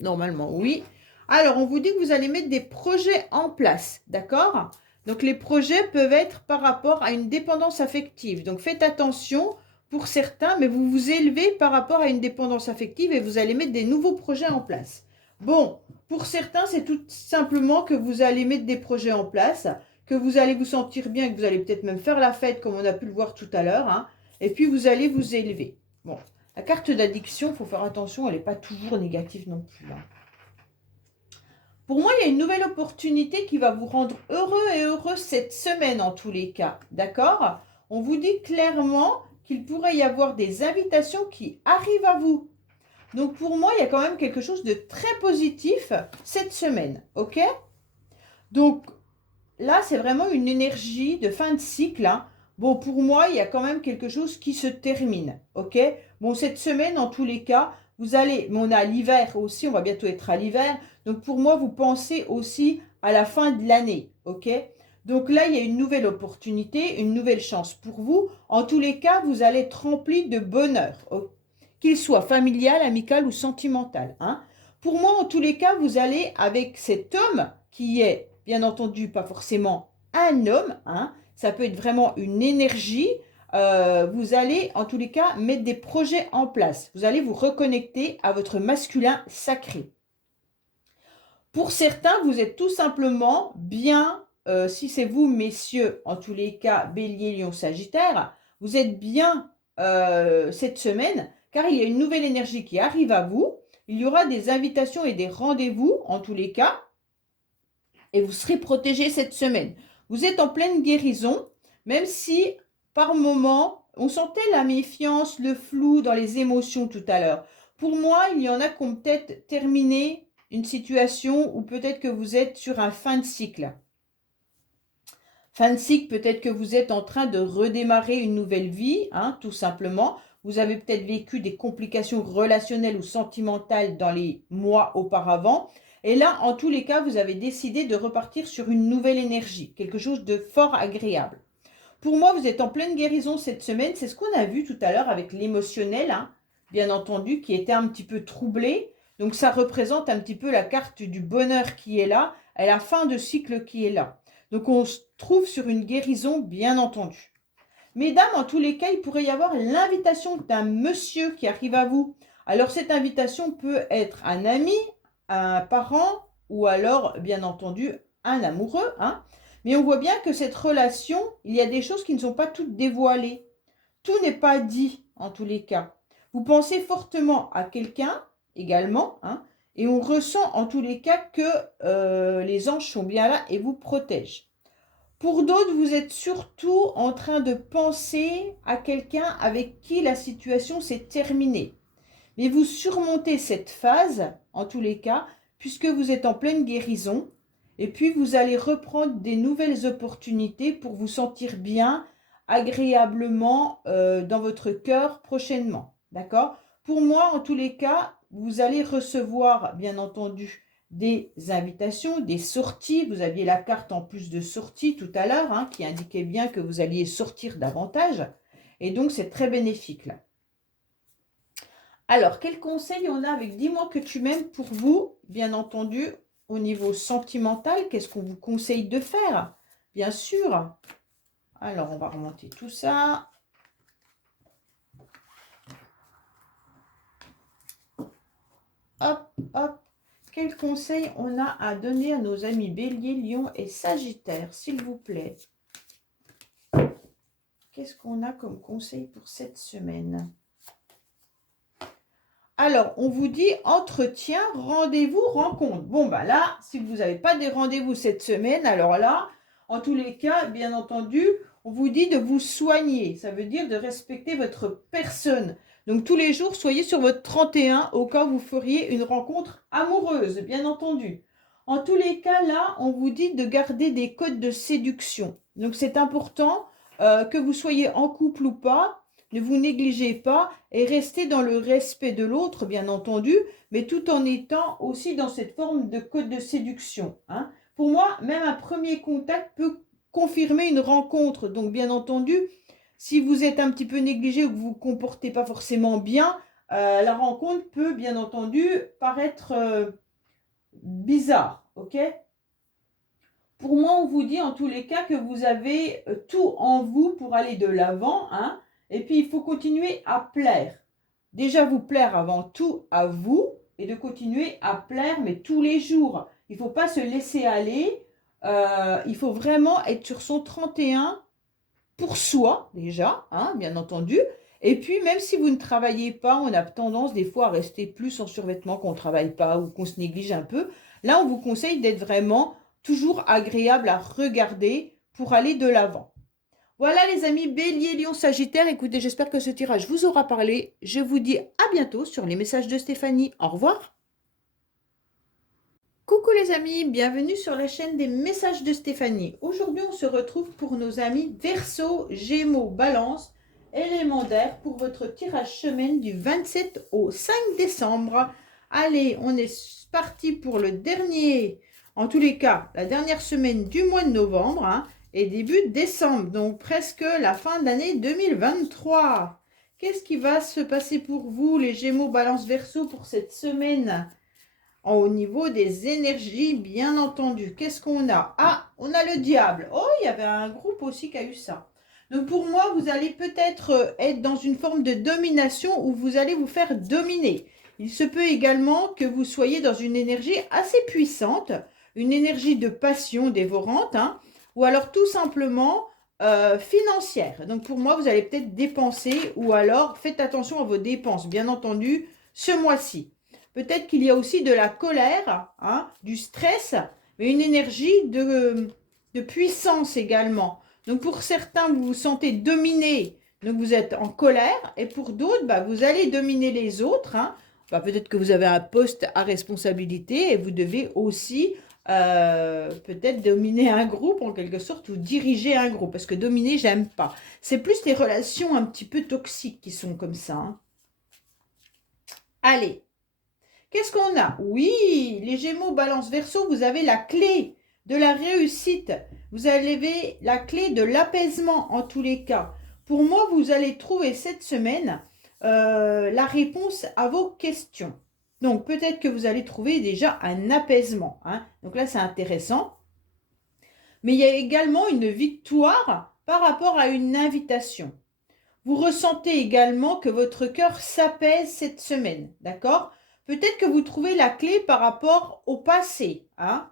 Normalement, oui. Alors, on vous dit que vous allez mettre des projets en place, d'accord? Donc, les projets peuvent être par rapport à une dépendance affective. Donc, faites attention pour certains, mais vous vous élevez par rapport à une dépendance affective et vous allez mettre des nouveaux projets en place. Bon, pour certains, c'est tout simplement que vous allez mettre des projets en place, que vous allez vous sentir bien, que vous allez peut-être même faire la fête, comme on a pu le voir tout à l'heure, hein, et puis vous allez vous élever. Bon. La carte d'addiction, il faut faire attention, elle n'est pas toujours négative non plus, hein. Pour moi, il y a une nouvelle opportunité qui va vous rendre heureux et heureuse cette semaine en tous les cas, d'accord? On vous dit clairement qu'il pourrait y avoir des invitations qui arrivent à vous. Donc pour moi, il y a quand même quelque chose de très positif cette semaine, ok? Donc là, c'est vraiment une énergie de fin de cycle, hein. Bon, pour moi, il y a quand même quelque chose qui se termine, ok? Bon, cette semaine, en tous les cas, vous allez, mais on a l'hiver aussi, on va bientôt être à l'hiver. Donc, pour moi, vous pensez aussi à la fin de l'année, ok? Donc là, il y a une nouvelle opportunité, une nouvelle chance pour vous. En tous les cas, vous allez être rempli de bonheur, qu'il soit familial, amical ou sentimental, hein? Pour moi, en tous les cas, vous allez avec cet homme qui est, bien entendu, pas forcément un homme, hein? Ça peut être vraiment une énergie. Vous allez, en tous les cas, mettre des projets en place. Vous allez vous reconnecter à votre masculin sacré. Pour certains, vous êtes tout simplement bien, si c'est vous, messieurs, en tous les cas, Bélier, Lion, Sagittaire, vous êtes bien cette semaine, car il y a une nouvelle énergie qui arrive à vous. Il y aura des invitations et des rendez-vous, en tous les cas, et vous serez protégé cette semaine. Vous êtes en pleine guérison, même si par moment, on sentait la méfiance, le flou dans les émotions tout à l'heure. Pour moi, il y en a qui ont peut-être terminé une situation où peut-être que vous êtes sur un fin de cycle. Fin de cycle, peut-être que vous êtes en train de redémarrer une nouvelle vie, hein, tout simplement. Vous avez peut-être vécu des complications relationnelles ou sentimentales dans les mois auparavant. Et là, en tous les cas, vous avez décidé de repartir sur une nouvelle énergie, quelque chose de fort agréable. Pour moi, vous êtes en pleine guérison cette semaine. C'est ce qu'on a vu tout à l'heure avec l'émotionnel, hein, bien entendu, qui était un petit peu troublé. Donc, ça représente un petit peu la carte du bonheur qui est là et la fin de cycle qui est là. Donc, on se trouve sur une guérison, bien entendu. Mesdames, en tous les cas, il pourrait y avoir l'invitation d'un monsieur qui arrive à vous. Alors, cette invitation peut être un ami, un parent ou alors, bien entendu, un amoureux, hein. Mais on voit bien que cette relation, il y a des choses qui ne sont pas toutes dévoilées. Tout n'est pas dit en tous les cas. Vous pensez fortement à quelqu'un également, hein, et on ressent en tous les cas que les anges sont bien là et vous protègent. Pour d'autres, vous êtes surtout en train de penser à quelqu'un avec qui la situation s'est terminée. Mais vous surmontez cette phase, en tous les cas, puisque vous êtes en pleine guérison. Et puis, vous allez reprendre des nouvelles opportunités pour vous sentir bien, agréablement dans votre cœur prochainement. D'accord? Pour moi, en tous les cas, vous allez recevoir, bien entendu, des invitations, des sorties. Vous aviez la carte en plus de sortie tout à l'heure, hein, qui indiquait bien que vous alliez sortir davantage. Et donc, c'est très bénéfique là. Alors, quel conseil on a avec dis-moi que tu m'aimes pour vous, bien entendu, au niveau sentimental, qu'est-ce qu'on vous conseille de faire? Bien sûr. Alors, on va remonter tout ça. Hop, hop. Quel conseil on a à donner à nos amis Bélier, Lion et Sagittaire, s'il vous plaît? Qu'est-ce qu'on a comme conseil pour cette semaine? Alors, on vous dit entretien, rendez-vous, rencontre. Bon, bah là, si vous n'avez pas des rendez-vous cette semaine, alors là, en tous les cas, bien entendu, on vous dit de vous soigner. Ça veut dire de respecter votre personne. Donc, tous les jours, soyez sur votre 31 au cas où vous feriez une rencontre amoureuse, bien entendu. En tous les cas, là, on vous dit de garder des codes de séduction. Donc, c'est important que vous soyez en couple ou pas. Ne vous négligez pas et restez dans le respect de l'autre, bien entendu, mais tout en étant aussi dans cette forme de code de séduction. Hein. Pour moi, même un premier contact peut confirmer une rencontre. Donc, bien entendu, si vous êtes un petit peu négligé ou que vous ne vous comportez pas forcément bien, la rencontre peut, bien entendu, paraître bizarre. Ok ? Pour moi, on vous dit en tous les cas que vous avez tout en vous pour aller de l'avant, hein. Et puis, il faut continuer à plaire. Déjà, vous plaire avant tout à vous et de continuer à plaire, mais tous les jours. Il ne faut pas se laisser aller. Il faut vraiment être sur son 31 pour soi, déjà, hein, bien entendu. Et puis, même si vous ne travaillez pas, on a tendance des fois à rester plus en survêtement qu'on ne travaille pas ou qu'on se néglige un peu. Là, on vous conseille d'être vraiment toujours agréable à regarder pour aller de l'avant. Voilà les amis, Bélier, Lion, Sagittaire. Écoutez, j'espère que ce tirage vous aura parlé. Je vous dis à bientôt sur les messages de Stéphanie. Au revoir. Coucou les amis, bienvenue sur la chaîne des messages de Stéphanie. Aujourd'hui, on se retrouve pour nos amis Verseau, Gémeaux, Balance, élément d'air pour votre tirage semaine du 27 au 5 décembre. Allez, on est parti pour le dernier, en tous les cas, la dernière semaine du mois de novembre, hein, et début décembre, donc presque la fin de l'année 2023. Qu'est-ce qui va se passer pour vous, les Gémeaux, Balance, Verseau, pour cette semaine? Au niveau des énergies, bien entendu. Qu'est-ce qu'on a? Ah, on a le diable. Oh, il y avait un groupe aussi qui a eu ça. Donc pour moi, vous allez peut-être être dans une forme de domination où vous allez vous faire dominer. Il se peut également que vous soyez dans une énergie assez puissante, une énergie de passion dévorante, hein, ou alors tout simplement financière. Donc pour moi, vous allez peut-être dépenser ou alors faites attention à vos dépenses, bien entendu, ce mois-ci. Peut-être qu'il y a aussi de la colère, hein, du stress, mais une énergie de puissance également. Donc pour certains, vous vous sentez dominé, donc vous êtes en colère, et pour d'autres, bah, vous allez dominer les autres. Hein. Bah, peut-être que vous avez un poste à responsabilité et vous devez aussi peut-être dominer un groupe en quelque sorte ou diriger un groupe. Parce que dominer, j'aime pas. C'est plus les relations un petit peu toxiques qui sont comme ça. Hein. Allez. Qu'est-ce qu'on a? Oui, les Gémeaux, Balance, Verseau, vous avez la clé de la réussite. Vous avez la clé de l'apaisement en tous les cas. Pour moi, vous allez trouver cette semaine la réponse à vos questions. Donc, peut-être que vous allez trouver déjà un apaisement. Hein. Donc là, c'est intéressant. Mais il y a également une victoire par rapport à une invitation. Vous ressentez également que votre cœur s'apaise cette semaine. D'accord? Peut-être que vous trouvez la clé par rapport au passé. Hein?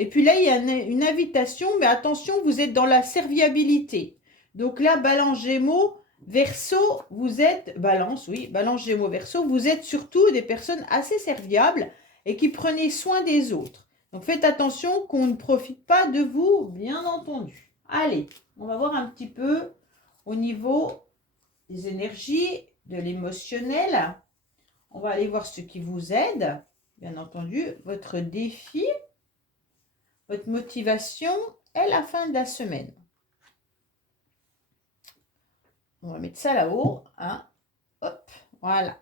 Et puis là, il y a une invitation, mais attention, vous êtes dans la serviabilité. Donc là, Balance Gémeaux, Verseau, vous êtes, Balance, oui, Balance Gémeaux, Verseau, vous êtes surtout des personnes assez serviables et qui prenez soin des autres. Donc faites attention qu'on ne profite pas de vous, bien entendu. Allez, on va voir un petit peu au niveau des énergies, de l'émotionnel. On va aller voir ce qui vous aide, bien entendu, votre défi, votre motivation et la fin de la semaine. On va mettre ça là-haut. Hein. Hop, voilà.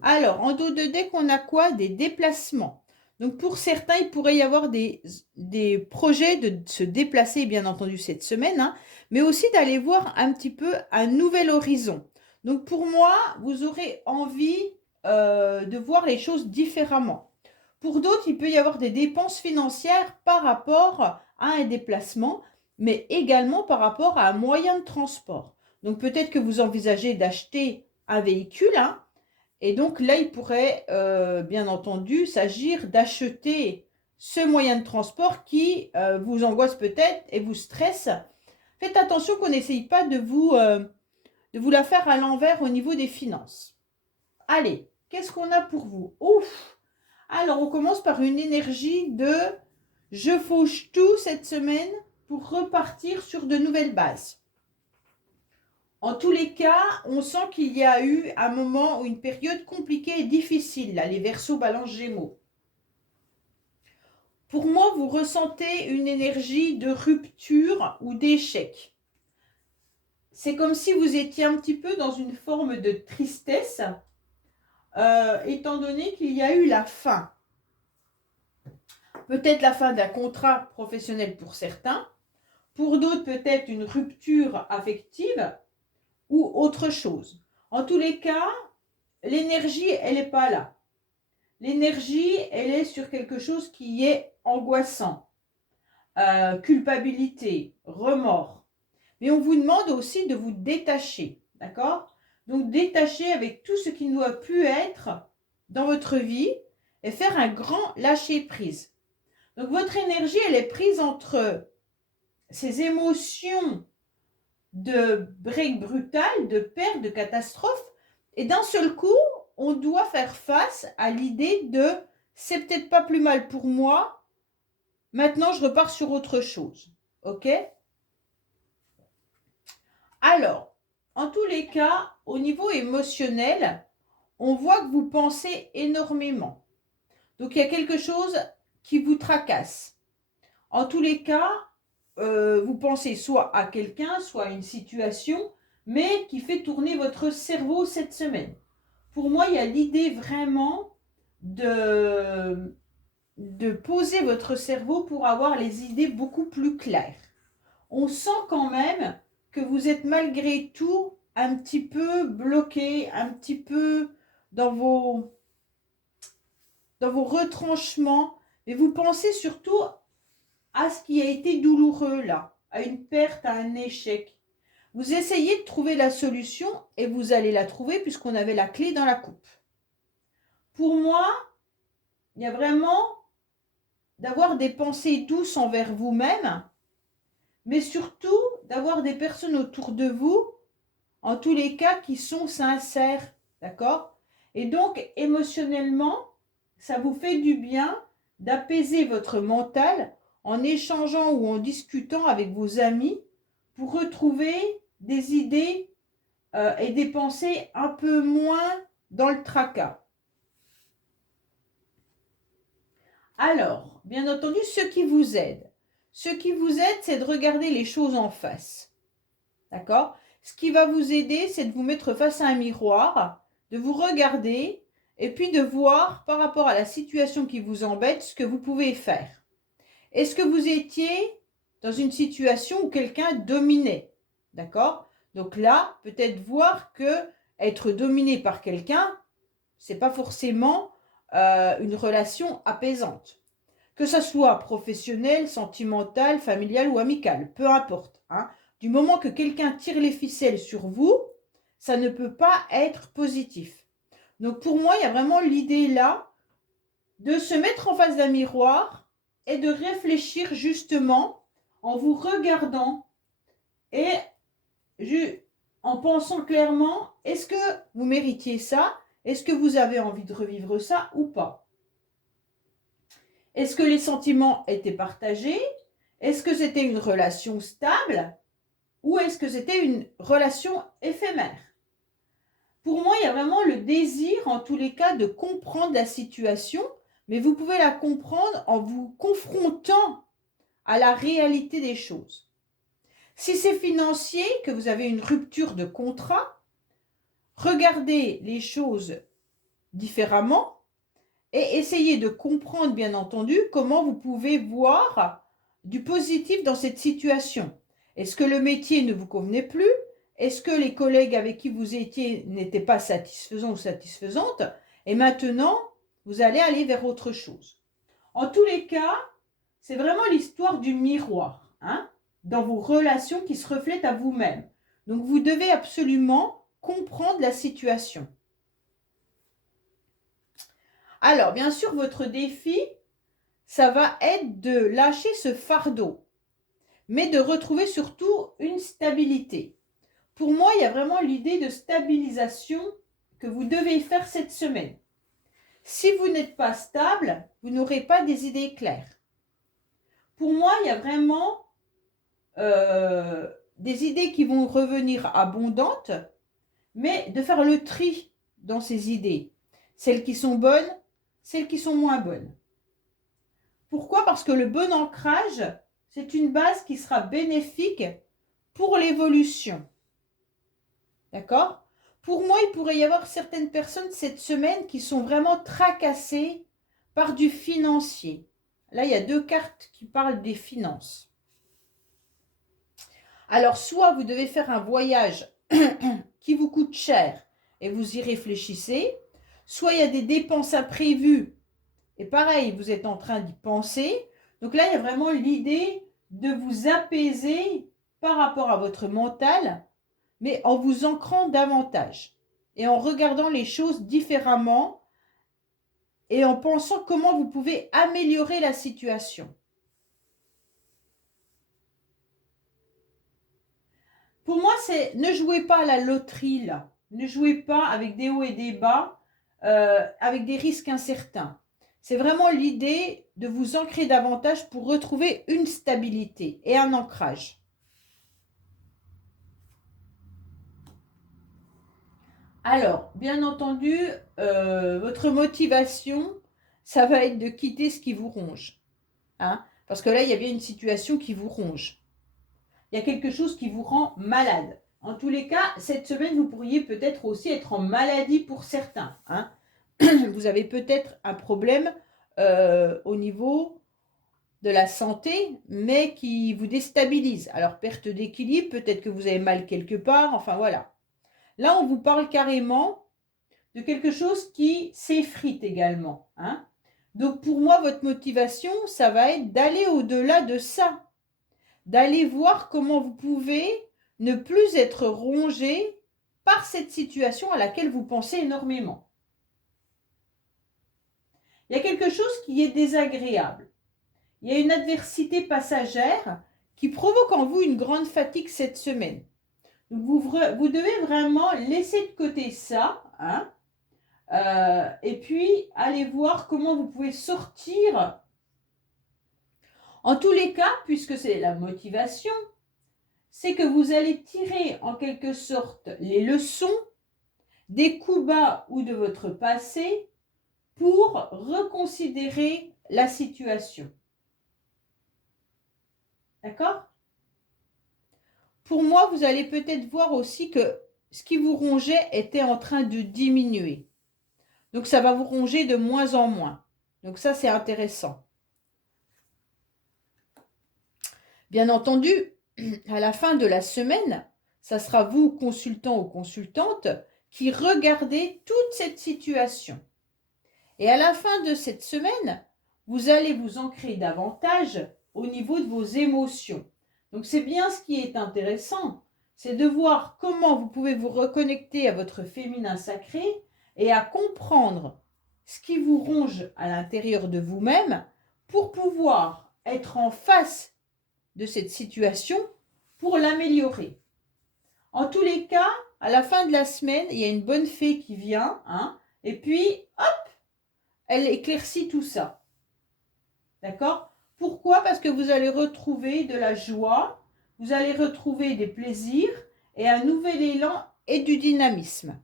Alors, en dos de deck, on a quoi? Des déplacements. Donc, pour certains, il pourrait y avoir des projets de se déplacer, bien entendu, cette semaine, hein, mais aussi d'aller voir un petit peu un nouvel horizon. Donc, pour moi, vous aurez envie de voir les choses différemment. Pour d'autres, il peut y avoir des dépenses financières par rapport à un déplacement, mais également par rapport à un moyen de transport. Donc, peut-être que vous envisagez d'acheter un véhicule, hein, et donc là, il pourrait, bien entendu, s'agir d'acheter ce moyen de transport qui vous angoisse peut-être et vous stresse. Faites attention qu'on n'essaye pas de vous la faire à l'envers au niveau des finances. Allez, qu'est-ce qu'on a pour vous? Ouf! Alors, on commence par une énergie de « je fauche tout cette semaine pour repartir sur de nouvelles bases ». En tous les cas, on sent qu'il y a eu un moment ou une période compliquée et difficile, là, les Verseaux, Balance, Gémeaux. Pour moi, vous ressentez une énergie de rupture ou d'échec. C'est comme si vous étiez un petit peu dans une forme de tristesse, étant donné qu'il y a eu la fin. Peut-être la fin d'un contrat professionnel pour certains, pour d'autres peut-être une rupture affective, ou autre chose. En tous les cas, l'énergie, elle n'est pas là. L'énergie, elle est sur quelque chose qui est angoissant. Culpabilité, remords. Mais on vous demande aussi de vous détacher, d'accord? Donc détacher avec tout ce qui doit pu être dans votre vie et faire un grand lâcher-prise. Donc votre énergie, elle est prise entre ces émotions de break brutal, de perte, de catastrophe. Et d'un seul coup, on doit faire face à l'idée de « c'est peut-être pas plus mal pour moi, maintenant je repars sur autre chose ». Ok? Alors, en tous les cas, au niveau émotionnel, on voit que vous pensez énormément. Donc, il y a quelque chose qui vous tracasse. En tous les cas, vous pensez soit à quelqu'un, soit à une situation, mais qui fait tourner votre cerveau cette semaine. Pour moi, il y a l'idée vraiment de poser votre cerveau pour avoir les idées beaucoup plus claires. On sent quand même que vous êtes malgré tout un petit peu bloqué, un petit peu dans vos retranchements, et vous pensez surtout à ce qui a été douloureux là, à une perte, à un échec. Vous essayez de trouver la solution et vous allez la trouver puisqu'on avait la clé dans la coupe. Pour moi, il y a vraiment d'avoir des pensées douces envers vous-même, mais surtout d'avoir des personnes autour de vous, en tous les cas, qui sont sincères, d'accord? Et donc, émotionnellement, ça vous fait du bien d'apaiser votre mental en échangeant ou en discutant avec vos amis pour retrouver des idées et des pensées un peu moins dans le tracas. Alors, bien entendu, ce qui vous aide. Ce qui vous aide, c'est de regarder les choses en face. D'accord? Ce qui va vous aider, c'est de vous mettre face à un miroir, de vous regarder et puis de voir par rapport à la situation qui vous embête ce que vous pouvez faire. Est-ce que vous étiez dans une situation où quelqu'un dominait? D'accord? Donc là, peut-être voir que être dominé par quelqu'un, c'est pas forcément une relation apaisante. Que ça soit professionnel, sentimental, familial ou amical, peu importe. Hein. Du moment que quelqu'un tire les ficelles sur vous, ça ne peut pas être positif. Donc pour moi, il y a vraiment l'idée là de se mettre en face d'un miroir est de réfléchir justement en vous regardant et en pensant clairement, est-ce que vous méritiez ça? Est-ce que vous avez envie de revivre ça ou pas? Est-ce que les sentiments étaient partagés? Est-ce que c'était une relation stable? Ou est-ce que c'était une relation éphémère? Pour moi, il y a vraiment le désir, en tous les cas, de comprendre la situation, mais vous pouvez la comprendre en vous confrontant à la réalité des choses. Si c'est financier, que vous avez une rupture de contrat, regardez les choses différemment et essayez de comprendre, bien entendu, comment vous pouvez voir du positif dans cette situation. Est-ce que le métier ne vous convenait plus? Est-ce que les collègues avec qui vous étiez n'étaient pas satisfaisants ou satisfaisantes? Et maintenant, vous allez aller vers autre chose. En tous les cas, c'est vraiment l'histoire du miroir, hein, dans vos relations qui se reflètent à vous-même. Donc, vous devez absolument comprendre la situation. Alors, bien sûr, votre défi, ça va être de lâcher ce fardeau, mais de retrouver surtout une stabilité. Pour moi, il y a vraiment l'idée de stabilisation que vous devez faire cette semaine. Si vous n'êtes pas stable, vous n'aurez pas des idées claires. Pour moi, il y a vraiment des idées qui vont revenir abondantes, mais de faire le tri dans ces idées. Celles qui sont bonnes, celles qui sont moins bonnes. Pourquoi? Parce que le bon ancrage, c'est une base qui sera bénéfique pour l'évolution. D'accord? Pour moi, il pourrait y avoir certaines personnes cette semaine qui sont vraiment tracassées par du financier. Là, il y a 2 cartes qui parlent des finances. Alors, soit vous devez faire un voyage qui vous coûte cher et vous y réfléchissez, soit il y a des dépenses imprévues et pareil, vous êtes en train d'y penser. Donc là, il y a vraiment l'idée de vous apaiser par rapport à votre mental, mais en vous ancrant davantage et en regardant les choses différemment et en pensant comment vous pouvez améliorer la situation. Pour moi, c'est ne jouez pas à la loterie là. Ne jouez pas avec des hauts et des bas, avec des risques incertains. C'est vraiment l'idée de vous ancrer davantage pour retrouver une stabilité et un ancrage. Alors, bien entendu, votre motivation, ça va être de quitter ce qui vous ronge. Hein, parce que là, il y a bien une situation qui vous ronge. Il y a quelque chose qui vous rend malade. En tous les cas, cette semaine, vous pourriez peut-être aussi être en maladie pour certains. Hein. Vous avez peut-être un problème au niveau de la santé, mais qui vous déstabilise. Alors, perte d'équilibre, peut-être que vous avez mal quelque part, enfin voilà. Là, on vous parle carrément de quelque chose qui s'effrite également. Hein. Donc, pour moi, votre motivation, ça va être d'aller au-delà de ça. D'aller voir comment vous pouvez ne plus être rongé par cette situation à laquelle vous pensez énormément. Il y a quelque chose qui est désagréable. Il y a une adversité passagère qui provoque en vous une grande fatigue cette semaine. Vous devez vraiment laisser de côté ça, hein, et puis aller voir comment vous pouvez sortir. En tous les cas, puisque c'est la motivation, c'est que vous allez tirer en quelque sorte les leçons des coups bas ou de votre passé pour reconsidérer la situation. D'accord? Pour moi, vous allez peut-être voir aussi que ce qui vous rongeait était en train de diminuer. Donc, ça va vous ronger de moins en moins. Donc, ça, c'est intéressant. Bien entendu, à la fin de la semaine, ça sera vous, consultant ou consultante, qui regardez toute cette situation. Et à la fin de cette semaine, vous allez vous ancrer davantage au niveau de vos émotions. Donc c'est bien ce qui est intéressant, c'est de voir comment vous pouvez vous reconnecter à votre féminin sacré et à comprendre ce qui vous ronge à l'intérieur de vous-même pour pouvoir être en face de cette situation, pour l'améliorer. En tous les cas, à la fin de la semaine, il y a une bonne fée qui vient, hein, et puis, hop, elle éclaircit tout ça. D'accord? Pourquoi? Parce que vous allez retrouver de la joie, vous allez retrouver des plaisirs et un nouvel élan et du dynamisme.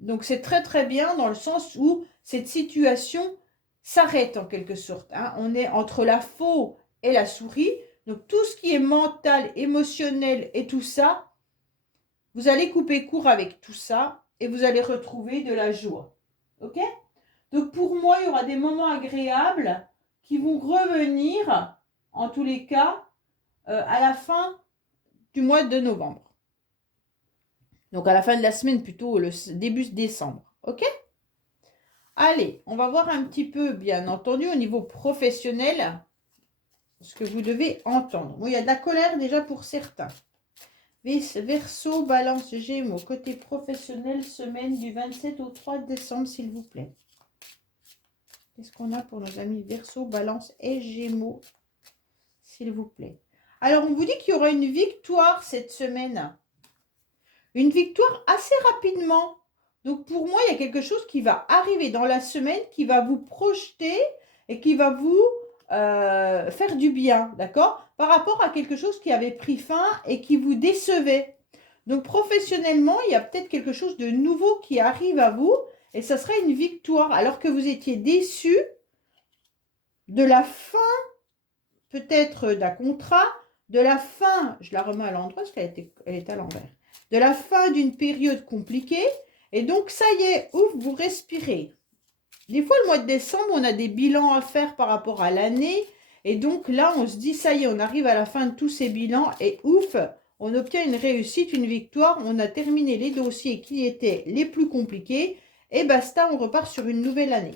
Donc, c'est très très bien dans le sens où cette situation s'arrête en quelque sorte. Hein. On est entre la faux et la souris. Donc, tout ce qui est mental, émotionnel et tout ça, vous allez couper court avec tout ça et vous allez retrouver de la joie. Ok? Donc, pour moi, il y aura des moments agréables qui vont revenir, en tous les cas, à la fin du mois de novembre. Donc, à la fin de la semaine, plutôt le début décembre. Ok? Allez, on va voir un petit peu, bien entendu, au niveau professionnel, ce que vous devez entendre. Bon, il y a de la colère déjà pour certains. Verseau, Balance, Gémeaux, côté professionnel, semaine du 27 au 3 décembre, s'il vous plaît. Qu'est-ce qu'on a pour nos amis Verseau, Balance et Gémeaux, s'il vous plaît. Alors, on vous dit qu'il y aura une victoire cette semaine. Une victoire assez rapidement. Donc, pour moi, il y a quelque chose qui va arriver dans la semaine, qui va vous projeter et qui va vous faire du bien, d'accord? Par rapport à quelque chose qui avait pris fin et qui vous décevait. Donc, professionnellement, il y a peut-être quelque chose de nouveau qui arrive à vous et ça sera une victoire. Alors que vous étiez déçu de la fin, peut-être d'un contrat, de la fin, je la remets à l'endroit parce qu'elle est à l'envers, de la fin d'une période compliquée. Et donc, ça y est, ouf, vous respirez. Des fois, le mois de décembre, on a des bilans à faire par rapport à l'année. Et donc là, on se dit, ça y est, on arrive à la fin de tous ces bilans et ouf, on obtient une réussite, une victoire. On a terminé les dossiers qui étaient les plus compliqués. Et basta, on repart sur une nouvelle année.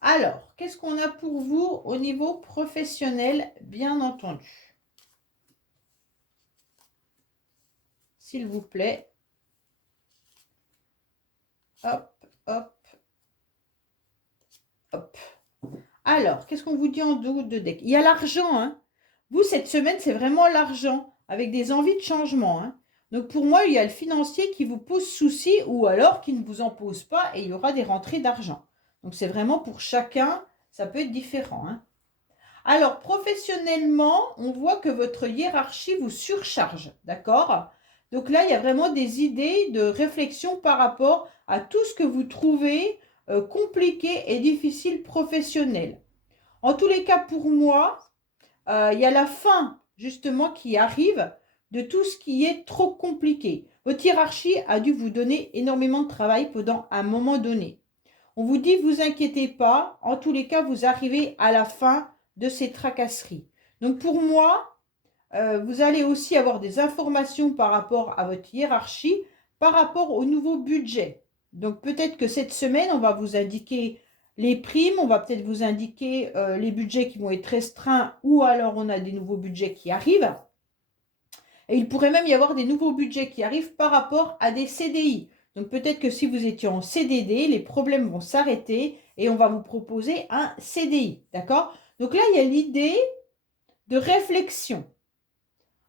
Alors, qu'est-ce qu'on a pour vous au niveau professionnel, bien entendu? S'il vous plaît. Hop, hop, hop. Alors, qu'est-ce qu'on vous dit en dos de deck? Il y a l'argent, hein. Vous, cette semaine, c'est vraiment l'argent, avec des envies de changement, hein. Donc, pour moi, il y a le financier qui vous pose souci ou alors qui ne vous en pose pas et il y aura des rentrées d'argent. Donc, c'est vraiment pour chacun, ça peut être différent, hein. Alors, professionnellement, on voit que votre hiérarchie vous surcharge, d'accord? Donc là, il y a vraiment des idées de réflexion par rapport à tout ce que vous trouvez compliqué et difficile professionnel. En tous les cas, pour moi, il y a la fin, justement, qui arrive de tout ce qui est trop compliqué. Votre hiérarchie a dû vous donner énormément de travail pendant un moment donné. On vous dit, vous inquiétez pas, en tous les cas, vous arrivez à la fin de ces tracasseries. Donc pour moi, vous allez aussi avoir des informations par rapport à votre hiérarchie, par rapport au nouveau budget. Donc peut-être que cette semaine, on va vous indiquer les primes, on va peut-être vous indiquer les budgets qui vont être restreints ou alors on a des nouveaux budgets qui arrivent. Et il pourrait même y avoir des nouveaux budgets qui arrivent par rapport à des CDI. Donc peut-être que si vous étiez en CDD, les problèmes vont s'arrêter et on va vous proposer un CDI. D'accord? Donc là, il y a l'idée de réflexion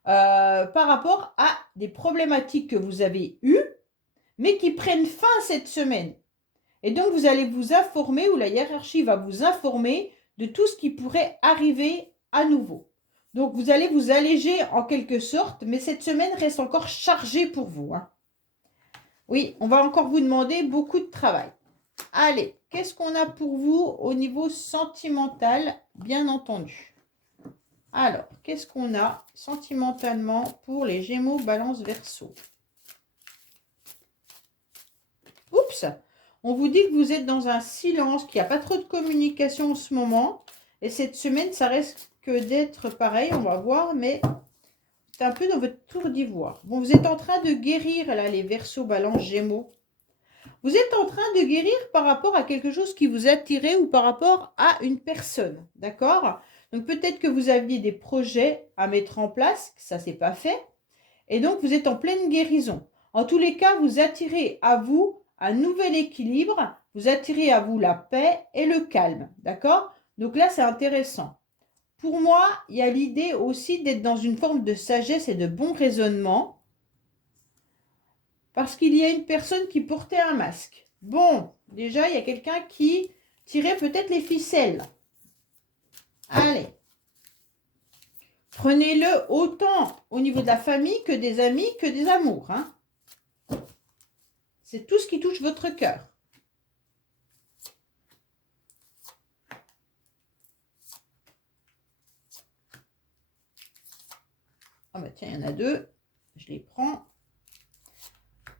par rapport à des problématiques que vous avez eues, mais qui prennent fin cette semaine. Et donc, vous allez vous informer, ou la hiérarchie va vous informer de tout ce qui pourrait arriver à nouveau. Donc, vous allez vous alléger en quelque sorte, mais cette semaine reste encore chargée pour vous, hein. Oui, on va encore vous demander beaucoup de travail. Allez, qu'est-ce qu'on a pour vous au niveau sentimental, bien entendu? Alors, qu'est-ce qu'on a sentimentalement pour les Gémeaux, Balance, Verseau? Oups! On vous dit que vous êtes dans un silence, qu'il n'y a pas trop de communication en ce moment. Et cette semaine, ça risque d'être pareil, on va voir, mais c'est un peu dans votre tour d'ivoire. Bon, vous êtes en train de guérir, là, les Verseaux, Balance, Gémeaux. Vous êtes en train de guérir par rapport à quelque chose qui vous attirait ou par rapport à une personne, d'accord? Donc, peut-être que vous aviez des projets à mettre en place, que ça ne s'est pas fait. Et donc, vous êtes en pleine guérison. En tous les cas, vous attirez à vous un nouvel équilibre vous attirez à vous la paix et le calme, d'accord? Donc là, c'est intéressant. Pour moi, il y a l'idée aussi d'être dans une forme de sagesse et de bon raisonnement, parce qu'il y a une personne qui portait un masque. Bon, déjà, il y a quelqu'un qui tirait peut-être les ficelles. Allez. Prenez-le autant au niveau de la famille que des amis, que des amours. Hein. C'est tout ce qui touche votre cœur. Ah bah tiens, il y en a deux. Je les prends.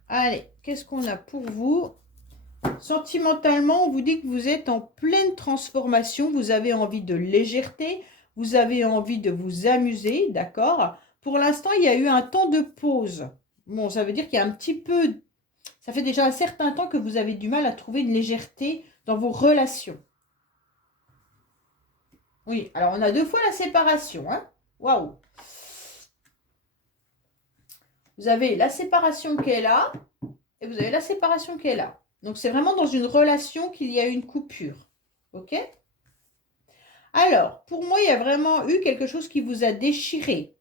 Allez, qu'est-ce qu'on a pour vous? Sentimentalement, on vous dit que vous êtes en pleine transformation. Vous avez envie de légèreté. Vous avez envie de vous amuser, d'accord? Pour l'instant, il y a eu un temps de pause. Bon, ça veut dire qu'il y a un petit peu... Ça fait déjà un certain temps que vous avez du mal à trouver une légèreté dans vos relations. Oui, alors on a deux fois la séparation. Hein. Waouh! Vous avez la séparation qui est là et vous avez la séparation qui est là. Donc, c'est vraiment dans une relation qu'il y a une coupure. OK? Alors, pour moi, il y a vraiment eu quelque chose qui vous a déchiré.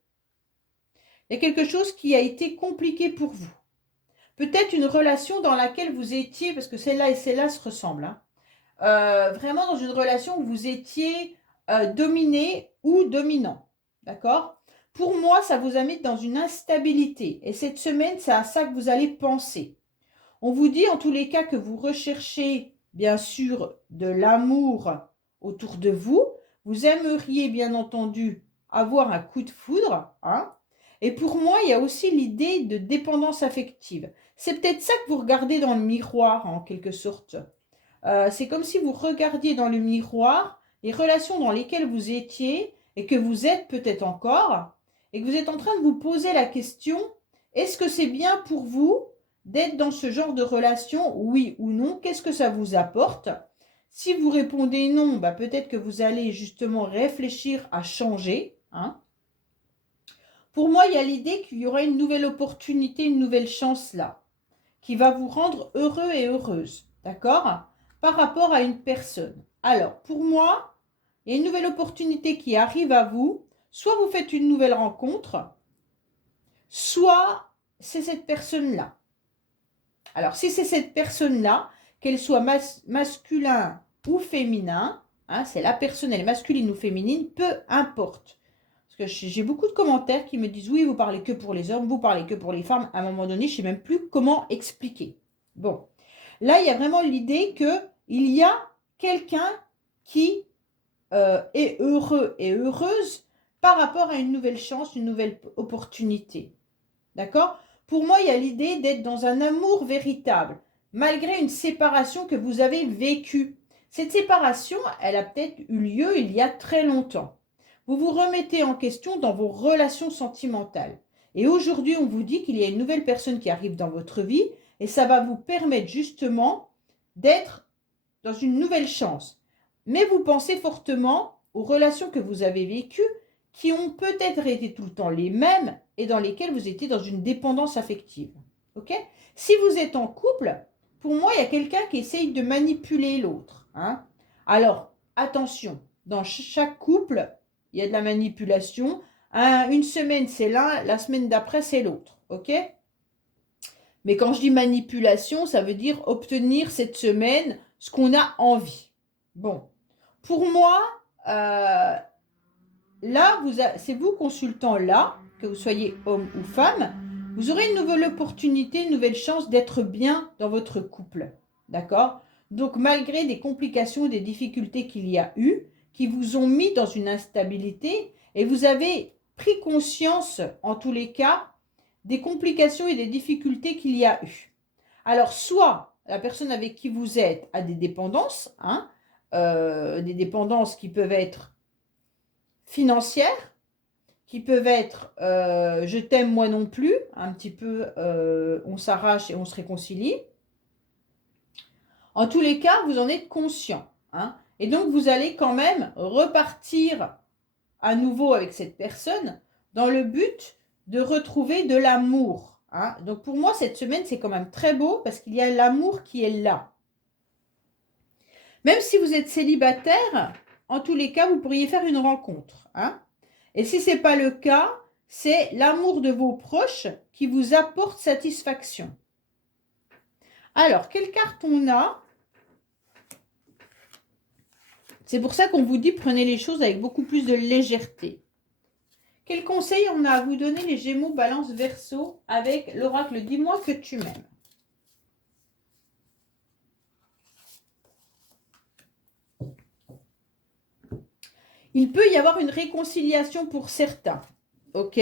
Il y a quelque chose qui a été compliqué pour vous. Peut-être une relation dans laquelle vous étiez, parce que celle-là et celle-là se ressemblent, hein, vraiment dans une relation où vous étiez dominé ou dominant. D'accord? Pour moi, ça vous a mis dans une instabilité. Et cette semaine, c'est à ça que vous allez penser. On vous dit en tous les cas que vous recherchez, bien sûr, de l'amour autour de vous. Vous aimeriez, bien entendu, avoir un coup de foudre. Hein. Et pour moi, il y a aussi l'idée de dépendance affective. C'est peut-être ça que vous regardez dans le miroir, en quelque sorte. C'est comme si vous regardiez dans le miroir les relations dans lesquelles vous étiez et que vous êtes peut-être encore, et que vous êtes en train de vous poser la question, est-ce que c'est bien pour vous d'être dans ce genre de relation, oui ou non? Qu'est-ce que ça vous apporte? Si vous répondez non, bah peut-être que vous allez justement réfléchir à changer. Hein. Pour moi, il y a l'idée qu'il y aura une nouvelle opportunité, une nouvelle chance là, qui va vous rendre heureux et heureuse. D'accord? Par rapport à une personne. Alors, pour moi, il y a une nouvelle opportunité qui arrive à vous. Soit vous faites une nouvelle rencontre, soit c'est cette personne-là. Alors, si c'est cette personne-là, qu'elle soit masculin ou féminin, hein, c'est la personne, elle est masculine ou féminine, peu importe. Parce que j'ai beaucoup de commentaires qui me disent « Oui, vous parlez que pour les hommes, vous parlez que pour les femmes. » À un moment donné, je ne sais même plus comment expliquer. Bon, là, il y a vraiment l'idée qu'il y a quelqu'un qui est heureux et heureuse par rapport à une nouvelle chance, une nouvelle opportunité. D'accord? Pour moi, il y a l'idée d'être dans un amour véritable, malgré une séparation que vous avez vécue. Cette séparation, elle a peut-être eu lieu il y a très longtemps. Vous vous remettez en question dans vos relations sentimentales. Et aujourd'hui, on vous dit qu'il y a une nouvelle personne qui arrive dans votre vie et ça va vous permettre justement d'être dans une nouvelle chance. Mais vous pensez fortement aux relations que vous avez vécues qui ont peut-être été tout le temps les mêmes et dans lesquelles vous étiez dans une dépendance affective. Ok? Si vous êtes en couple, pour moi, il y a quelqu'un qui essaye de manipuler l'autre. Hein? Alors, attention, dans chaque couple, il y a de la manipulation. Une semaine, c'est l'un, la semaine d'après, c'est l'autre. Ok? Mais quand je dis manipulation, ça veut dire obtenir cette semaine ce qu'on a envie. Bon, pour moi, là, c'est vous consultant là, que vous soyez homme ou femme, vous aurez une nouvelle opportunité, une nouvelle chance d'être bien dans votre couple. D'accord? Donc, malgré des complications, des difficultés qu'il y a eu, qui vous ont mis dans une instabilité, et vous avez pris conscience, en tous les cas, des complications et des difficultés qu'il y a eu. Alors, soit la personne avec qui vous êtes a des dépendances, hein, des dépendances qui peuvent être financières, qui peuvent être je t'aime moi non plus, un petit peu on s'arrache et on se réconcilie. En tous les cas, vous en êtes conscient. Hein, et donc, vous allez quand même repartir à nouveau avec cette personne dans le but de retrouver de l'amour. Hein. Donc, pour moi, cette semaine, c'est quand même très beau parce qu'il y a l'amour qui est là. Même si vous êtes célibataire, en tous les cas, vous pourriez faire une rencontre. Hein. Et si ce n'est pas le cas, c'est l'amour de vos proches qui vous apporte satisfaction. Alors, quelle carte on a? C'est pour ça qu'on vous dit prenez les choses avec beaucoup plus de légèreté. Quel conseil on a à vous donner les Gémeaux, Balance, Verseau avec l'oracle Dis-moi que tu m'aimes? Il peut y avoir une réconciliation pour certains. Ok?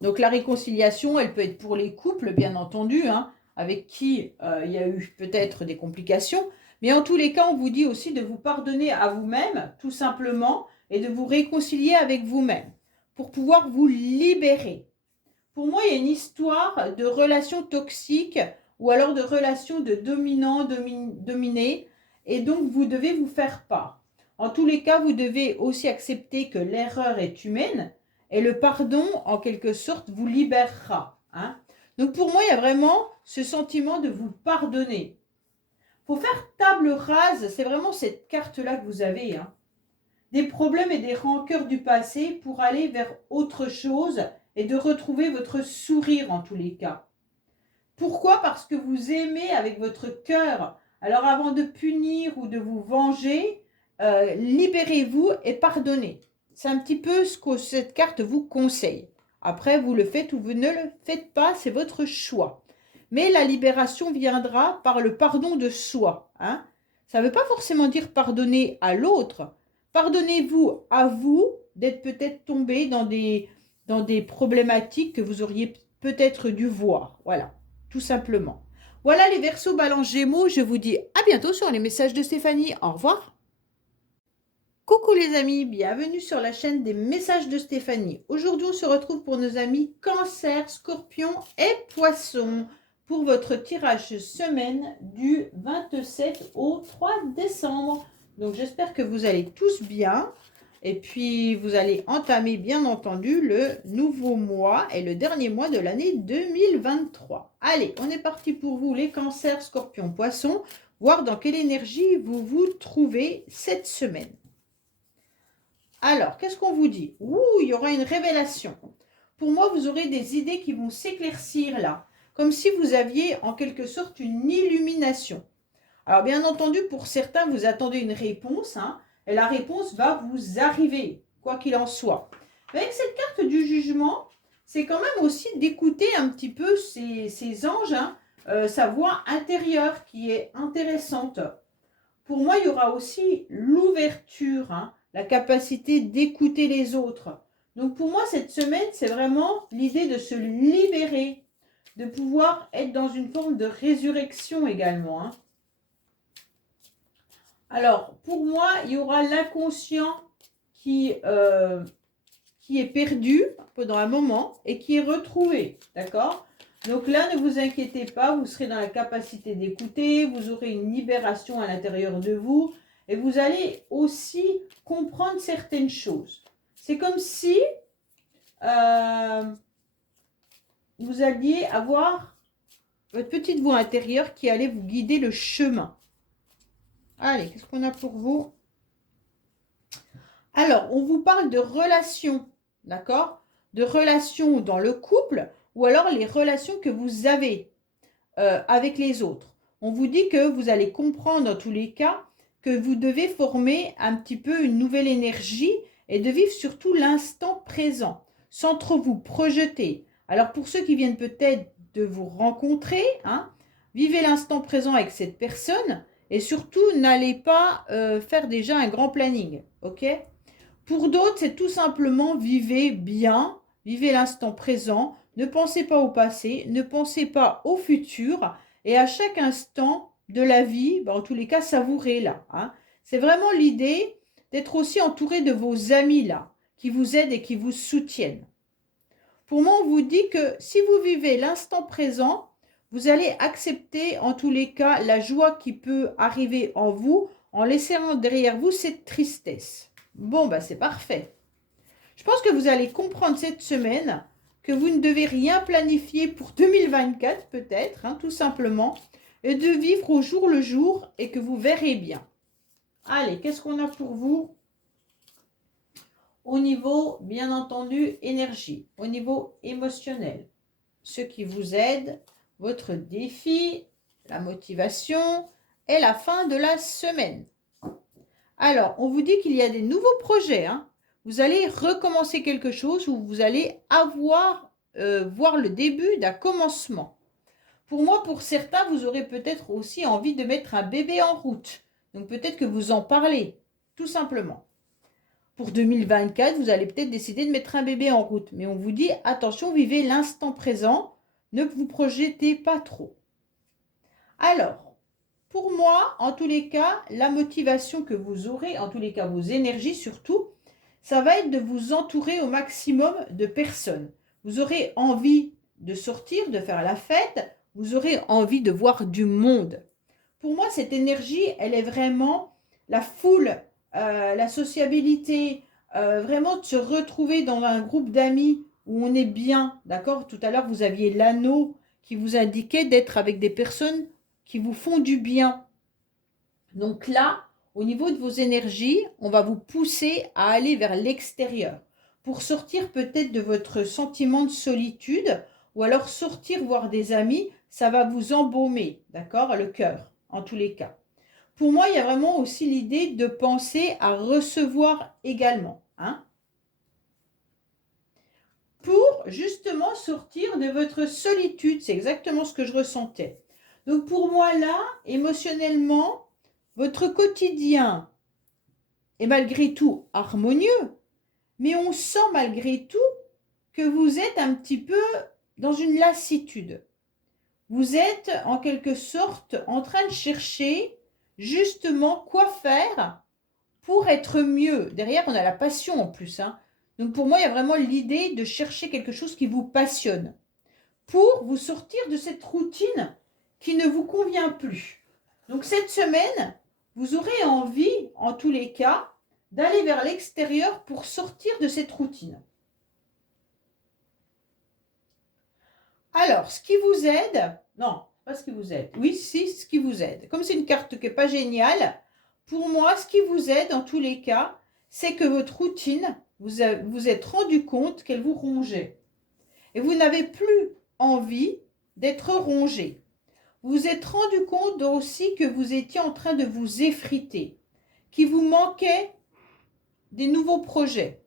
Donc la réconciliation, elle peut être pour les couples, bien entendu, hein, avec qui il y a eu peut-être des complications. Mais en tous les cas, on vous dit aussi de vous pardonner à vous-même, tout simplement, et de vous réconcilier avec vous-même, pour pouvoir vous libérer. Pour moi, il y a une histoire de relations toxiques, ou alors de relations de dominant-dominé, et donc vous devez vous faire part. En tous les cas, vous devez aussi accepter que l'erreur est humaine, et le pardon, en quelque sorte, vous libérera. Hein. Donc pour moi, il y a vraiment ce sentiment de vous pardonner. Il faut faire table rase, c'est vraiment cette carte-là que vous avez. Hein. Des problèmes et des rancœurs du passé pour aller vers autre chose et de retrouver votre sourire en tous les cas. Pourquoi? Parce que vous aimez avec votre cœur. Alors avant de punir ou de vous venger, libérez-vous et pardonnez. C'est un petit peu ce que cette carte vous conseille. Après, vous le faites ou vous ne le faites pas, c'est votre choix. Mais la libération viendra par le pardon de soi. Hein. Ça ne veut pas forcément dire pardonner à l'autre. Pardonnez-vous à vous d'être peut-être tombé dans des problématiques que vous auriez peut-être dû voir. Voilà, tout simplement. Voilà les Verseaux, Balance, Gémeaux. Je vous dis à bientôt sur les messages de Stéphanie. Au revoir. Coucou les amis, bienvenue sur la chaîne des messages de Stéphanie. Aujourd'hui, on se retrouve pour nos amis Cancer, Scorpion et Poisson pour votre tirage semaine du 27 au 3 décembre. Donc, j'espère que vous allez tous bien. Et puis, vous allez entamer, bien entendu, le nouveau mois et le dernier mois de l'année 2023. Allez, on est parti pour vous, les Cancers, Scorpions, Poissons, voir dans quelle énergie vous vous trouvez cette semaine. Alors, qu'est-ce qu'on vous dit? Ouh, il y aura une révélation. Pour moi, vous aurez des idées qui vont s'éclaircir là, comme si vous aviez en quelque sorte une illumination. Alors, bien entendu, pour certains, vous attendez une réponse, hein, et la réponse va vous arriver, quoi qu'il en soit. Mais avec cette carte du jugement, c'est quand même aussi d'écouter un petit peu ces anges, hein, sa voix intérieure qui est intéressante. Pour moi, il y aura aussi l'ouverture, hein, la capacité d'écouter les autres. Donc pour moi, cette semaine, c'est vraiment l'idée de se libérer, de pouvoir être dans une forme de résurrection également. Hein. Alors, pour moi, il y aura l'inconscient qui est perdu pendant un moment et qui est retrouvé, d'accord? Donc là, ne vous inquiétez pas, vous serez dans la capacité d'écouter, vous aurez une libération à l'intérieur de vous et vous allez aussi comprendre certaines choses. C'est comme si vous alliez avoir votre petite voix intérieure qui allait vous guider le chemin. Allez, qu'est-ce qu'on a pour vous? Alors, on vous parle de relations, d'accord? De relations dans le couple ou alors les relations que vous avez avec les autres. On vous dit que vous allez comprendre dans tous les cas que vous devez former un petit peu une nouvelle énergie et de vivre surtout l'instant présent, sans trop vous projeter. Alors pour ceux qui viennent peut-être de vous rencontrer, hein, vivez l'instant présent avec cette personne et surtout n'allez pas faire déjà un grand planning, ok? Pour d'autres, c'est tout simplement vivez bien, vivez l'instant présent, ne pensez pas au passé, ne pensez pas au futur et à chaque instant de la vie, en tous les cas, savourez-la. Hein. C'est vraiment l'idée d'être aussi entouré de vos amis là, qui vous aident et qui vous soutiennent. Pour moi, on vous dit que si vous vivez l'instant présent, vous allez accepter en tous les cas la joie qui peut arriver en vous en laissant derrière vous cette tristesse. Bon, c'est parfait. Je pense que vous allez comprendre cette semaine que vous ne devez rien planifier pour 2024 peut-être, hein, tout simplement, et de vivre au jour le jour et que vous verrez bien. Allez, qu'est-ce qu'on a pour vous au niveau, bien entendu, énergie, au niveau émotionnel? Ce qui vous aide, votre défi, la motivation et la fin de la semaine. Alors, on vous dit qu'il y a des nouveaux projets. Hein. Vous allez recommencer quelque chose ou vous allez voir le début d'un commencement. Pour moi, pour certains, vous aurez peut-être aussi envie de mettre un bébé en route. Donc peut-être que vous en parlez, tout simplement. Pour 2024, vous allez peut-être décider de mettre un bébé en route. Mais on vous dit, attention, vivez l'instant présent. Ne vous projetez pas trop. Alors, pour moi, en tous les cas, la motivation que vous aurez, en tous les cas vos énergies surtout, ça va être de vous entourer au maximum de personnes. Vous aurez envie de sortir, de faire la fête, vous aurez envie de voir du monde. Pour moi, cette énergie, elle est vraiment la foule, la sociabilité, vraiment de se retrouver dans un groupe d'amis où on est bien, d'accord? Tout à l'heure, vous aviez l'anneau qui vous indiquait d'être avec des personnes qui vous font du bien. Donc là, au niveau de vos énergies, on va vous pousser à aller vers l'extérieur pour sortir peut-être de votre sentiment de solitude ou alors sortir voir des amis, ça va vous embaumer, d'accord, le cœur, en tous les cas. Pour moi, il y a vraiment aussi l'idée de penser à recevoir également, hein, pour justement sortir de votre solitude. C'est exactement ce que je ressentais. Donc pour moi là, émotionnellement, votre quotidien est malgré tout harmonieux, mais on sent malgré tout que vous êtes un petit peu dans une lassitude. Vous êtes en quelque sorte en train de chercher justement quoi faire pour être mieux. Derrière, on a la passion en plus. Hein. Donc pour moi, il y a vraiment l'idée de chercher quelque chose qui vous passionne pour vous sortir de cette routine qui ne vous convient plus. Donc cette semaine, vous aurez envie, en tous les cas, d'aller vers l'extérieur pour sortir de cette routine. Alors, ce qui vous aide, non, pas ce qui vous aide, oui, si, ce qui vous aide. Comme c'est une carte qui n'est pas géniale, pour moi, ce qui vous aide, en tous les cas, c'est que votre routine, vous êtes rendu compte qu'elle vous rongeait. Et vous n'avez plus envie d'être rongé. Vous vous êtes rendu compte aussi que vous étiez en train de vous effriter, qu'il vous manquait des nouveaux projets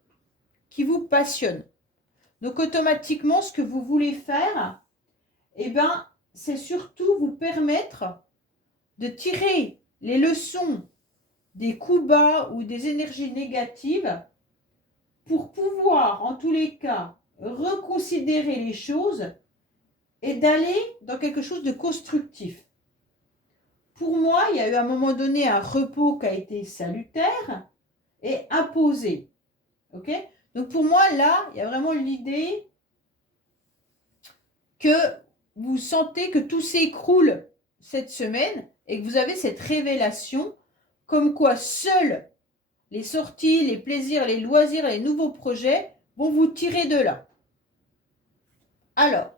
qui vous passionnent. Donc automatiquement, ce que vous voulez faire, eh ben, c'est surtout vous permettre de tirer les leçons des coups bas ou des énergies négatives pour pouvoir, en tous les cas, reconsidérer les choses et d'aller dans quelque chose de constructif. Pour moi, il y a eu à un moment donné un repos qui a été salutaire et imposé. Ok ? Donc pour moi, là, il y a vraiment l'idée que vous sentez que tout s'écroule cette semaine et que vous avez cette révélation comme quoi seuls les sorties, les plaisirs, les loisirs et les nouveaux projets vont vous tirer de là. Alors,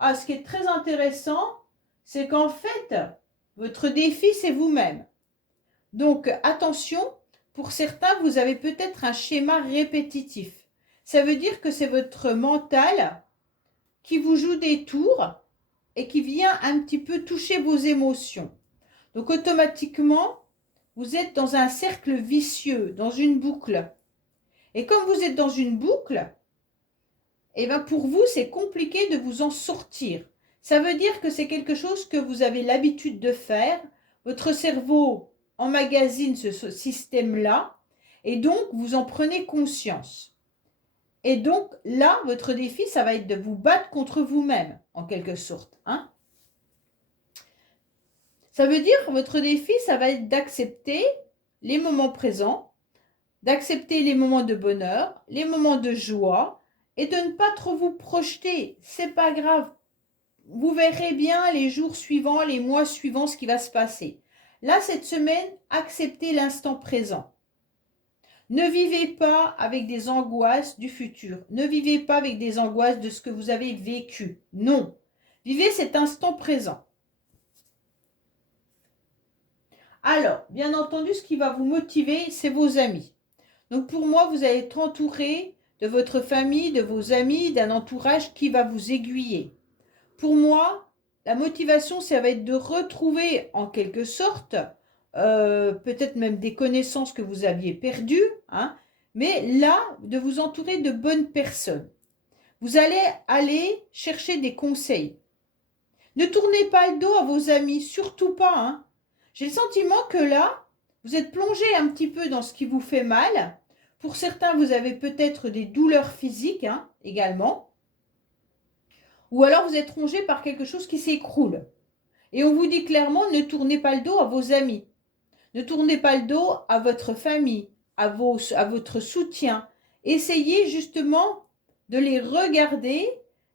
ce qui est très intéressant, c'est qu'en fait, votre défi, c'est vous-même. Donc, attention, pour certains, vous avez peut-être un schéma répétitif. Ça veut dire que c'est votre mental qui vous joue des tours et qui vient un petit peu toucher vos émotions. Donc, automatiquement, vous êtes dans un cercle vicieux, dans une boucle. Et comme vous êtes dans une boucle, eh bien pour vous, c'est compliqué de vous en sortir. Ça veut dire que c'est quelque chose que vous avez l'habitude de faire. Votre cerveau emmagasine ce système-là et donc vous en prenez conscience. Et donc là, votre défi, ça va être de vous battre contre vous-même, en quelque sorte. Hein. Ça veut dire, votre défi, ça va être d'accepter les moments présents, d'accepter les moments de bonheur, les moments de joie, et de ne pas trop vous projeter. C'est pas grave. Vous verrez bien les jours suivants, les mois suivants, ce qui va se passer. Là, cette semaine, acceptez l'instant présent. Ne vivez pas avec des angoisses du futur. Ne vivez pas avec des angoisses de ce que vous avez vécu. Non. Vivez cet instant présent. Alors, bien entendu, ce qui va vous motiver, c'est vos amis. Donc pour moi, vous allez être entouré de votre famille, de vos amis, d'un entourage qui va vous aiguiller. Pour moi, la motivation, ça va être de retrouver en quelque sorte, peut-être même des connaissances que vous aviez perdues, hein, mais là, de vous entourer de bonnes personnes. Vous allez aller chercher des conseils. Ne tournez pas le dos à vos amis, surtout pas, hein. J'ai le sentiment que là, vous êtes plongé un petit peu dans ce qui vous fait mal. Pour certains, vous avez peut-être des douleurs physiques, hein, également. Ou alors vous êtes rongé par quelque chose qui s'écroule. Et on vous dit clairement, ne tournez pas le dos à vos amis. Ne tournez pas le dos à votre famille, à votre soutien. Essayez justement de les regarder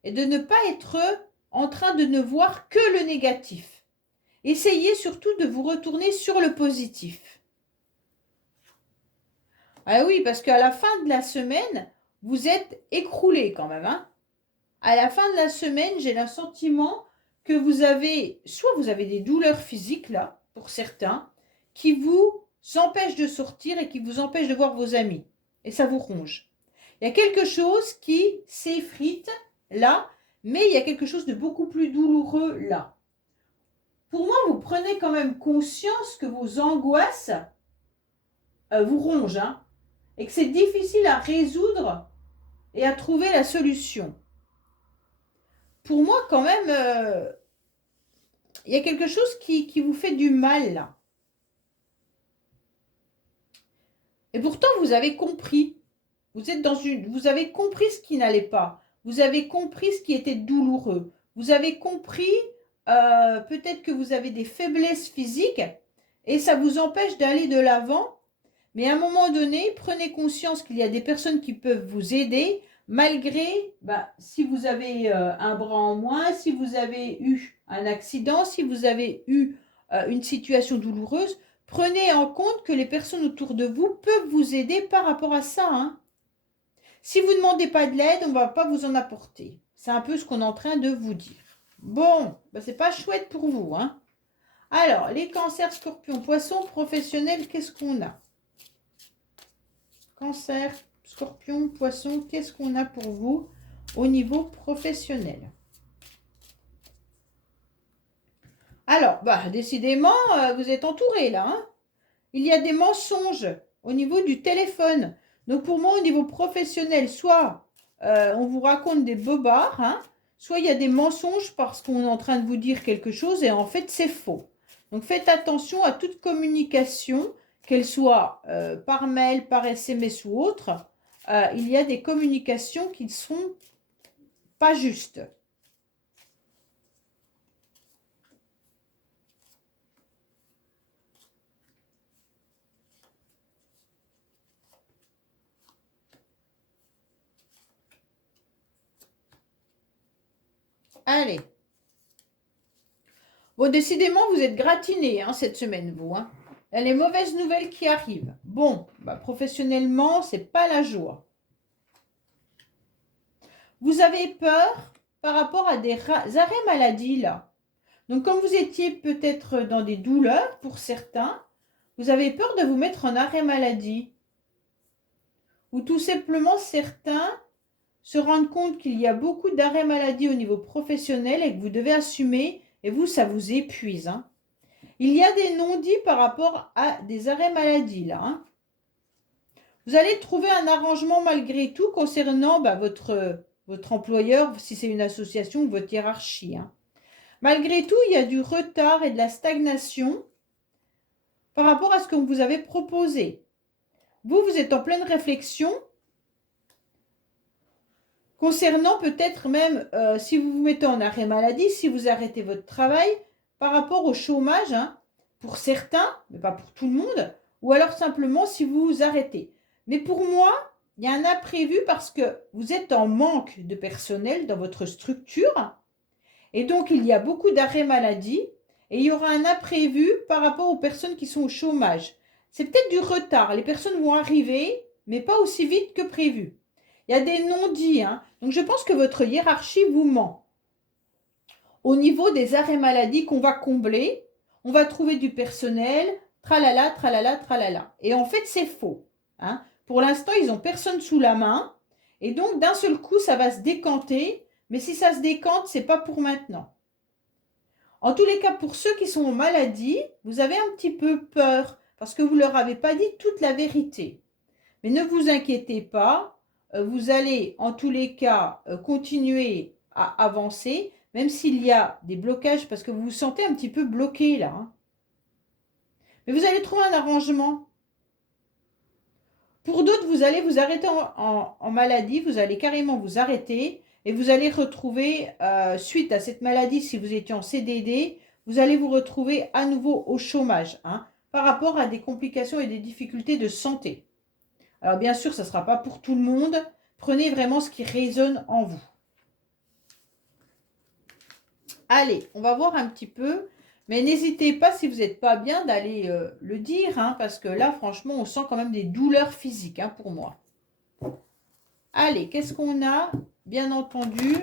et de ne pas être en train de ne voir que le négatif. Essayez surtout de vous retourner sur le positif. Ah oui, parce qu'à la fin de la semaine, vous êtes écroulé quand même, hein. À la fin de la semaine, j'ai le sentiment que soit vous avez des douleurs physiques, là, pour certains, qui vous empêchent de sortir et qui vous empêchent de voir vos amis. Et ça vous ronge. Il y a quelque chose qui s'effrite là, mais il y a quelque chose de beaucoup plus douloureux là. Pour moi, vous prenez quand même conscience que vos angoisses vous rongent, hein, et que c'est difficile à résoudre et à trouver la solution. Pour moi, quand même, il y a quelque chose qui vous fait du mal là. Et pourtant, vous avez compris. Vous avez compris ce qui n'allait pas. Vous avez compris ce qui était douloureux. Vous avez compris peut-être que vous avez des faiblesses physiques et ça vous empêche d'aller de l'avant. Mais à un moment donné, prenez conscience qu'il y a des personnes qui peuvent vous aider malgré, si vous avez un bras en moins, si vous avez eu un accident, si vous avez eu une situation douloureuse, prenez en compte que les personnes autour de vous peuvent vous aider par rapport à ça, hein. Si vous ne demandez pas de l'aide, on ne va pas vous en apporter. C'est un peu ce qu'on est en train de vous dire. Bon, c'est pas chouette pour vous, hein. Alors, les cancers, scorpions, poissons, professionnels, qu'est-ce qu'on a? Cancer, scorpion, poisson, qu'est-ce qu'on a pour vous au niveau professionnel? Alors, décidément, vous êtes entouré là, hein. Il y a des mensonges au niveau du téléphone. Donc pour moi, au niveau professionnel, soit on vous raconte des bobards, hein, soit il y a des mensonges parce qu'on est en train de vous dire quelque chose et en fait c'est faux. Donc faites attention à toute communication, qu'elle soit par mail, par SMS ou autre. Il y a des communications qui ne sont pas justes. Allez. Bon, décidément, vous êtes gratiné hein, cette semaine, vous. Hein. Il y a les mauvaises nouvelles qui arrivent. Bon, professionnellement, c'est pas la joie. Vous avez peur par rapport à des arrêts maladie, là. Donc, comme vous étiez peut-être dans des douleurs, pour certains, vous avez peur de vous mettre en arrêt maladie. Ou tout simplement, certains se rendent compte qu'il y a beaucoup d'arrêts maladie au niveau professionnel et que vous devez assumer, et vous, ça vous épuise. Hein. Il y a des non-dits par rapport à des arrêts maladie, là. Hein. Vous allez trouver un arrangement malgré tout concernant votre employeur, si c'est une association, ou votre hiérarchie. Hein. Malgré tout, il y a du retard et de la stagnation par rapport à ce que vous avez proposé. Vous êtes en pleine réflexion concernant peut-être même si vous vous mettez en arrêt maladie, si vous arrêtez votre travail, par rapport au chômage, hein, pour certains, mais pas pour tout le monde, ou alors simplement si vous vous arrêtez. Mais pour moi, il y a un imprévu parce que vous êtes en manque de personnel dans votre structure et donc il y a beaucoup d'arrêts maladie et il y aura un imprévu par rapport aux personnes qui sont au chômage. C'est peut-être du retard, les personnes vont arriver, mais pas aussi vite que prévu. Il y a des non-dits, hein. Donc je pense que votre hiérarchie vous ment. Au niveau des arrêts maladie qu'on va combler, on va trouver du personnel, tralala, tralala, tralala. Et en fait, c'est faux. Hein. Pour l'instant, ils n'ont personne sous la main. Et donc, d'un seul coup, ça va se décanter. Mais si ça se décante, ce n'est pas pour maintenant. En tous les cas, pour ceux qui sont en maladie, vous avez un petit peu peur parce que vous ne leur avez pas dit toute la vérité. Mais ne vous inquiétez pas, vous allez en tous les cas continuer à avancer, même s'il y a des blocages parce que vous vous sentez un petit peu bloqué là. Hein. Mais vous allez trouver un arrangement. Pour d'autres, vous allez vous arrêter en maladie, vous allez carrément vous arrêter et vous allez retrouver, suite à cette maladie, si vous étiez en CDD, vous allez vous retrouver à nouveau au chômage hein, par rapport à des complications et des difficultés de santé. Alors bien sûr, ça ne sera pas pour tout le monde. Prenez vraiment ce qui résonne en vous. Allez, on va voir un petit peu. Mais n'hésitez pas, si vous n'êtes pas bien, d'aller le dire. Hein, parce que là, franchement, on sent quand même des douleurs physiques hein, pour moi. Allez, qu'est-ce qu'on a? Bien entendu.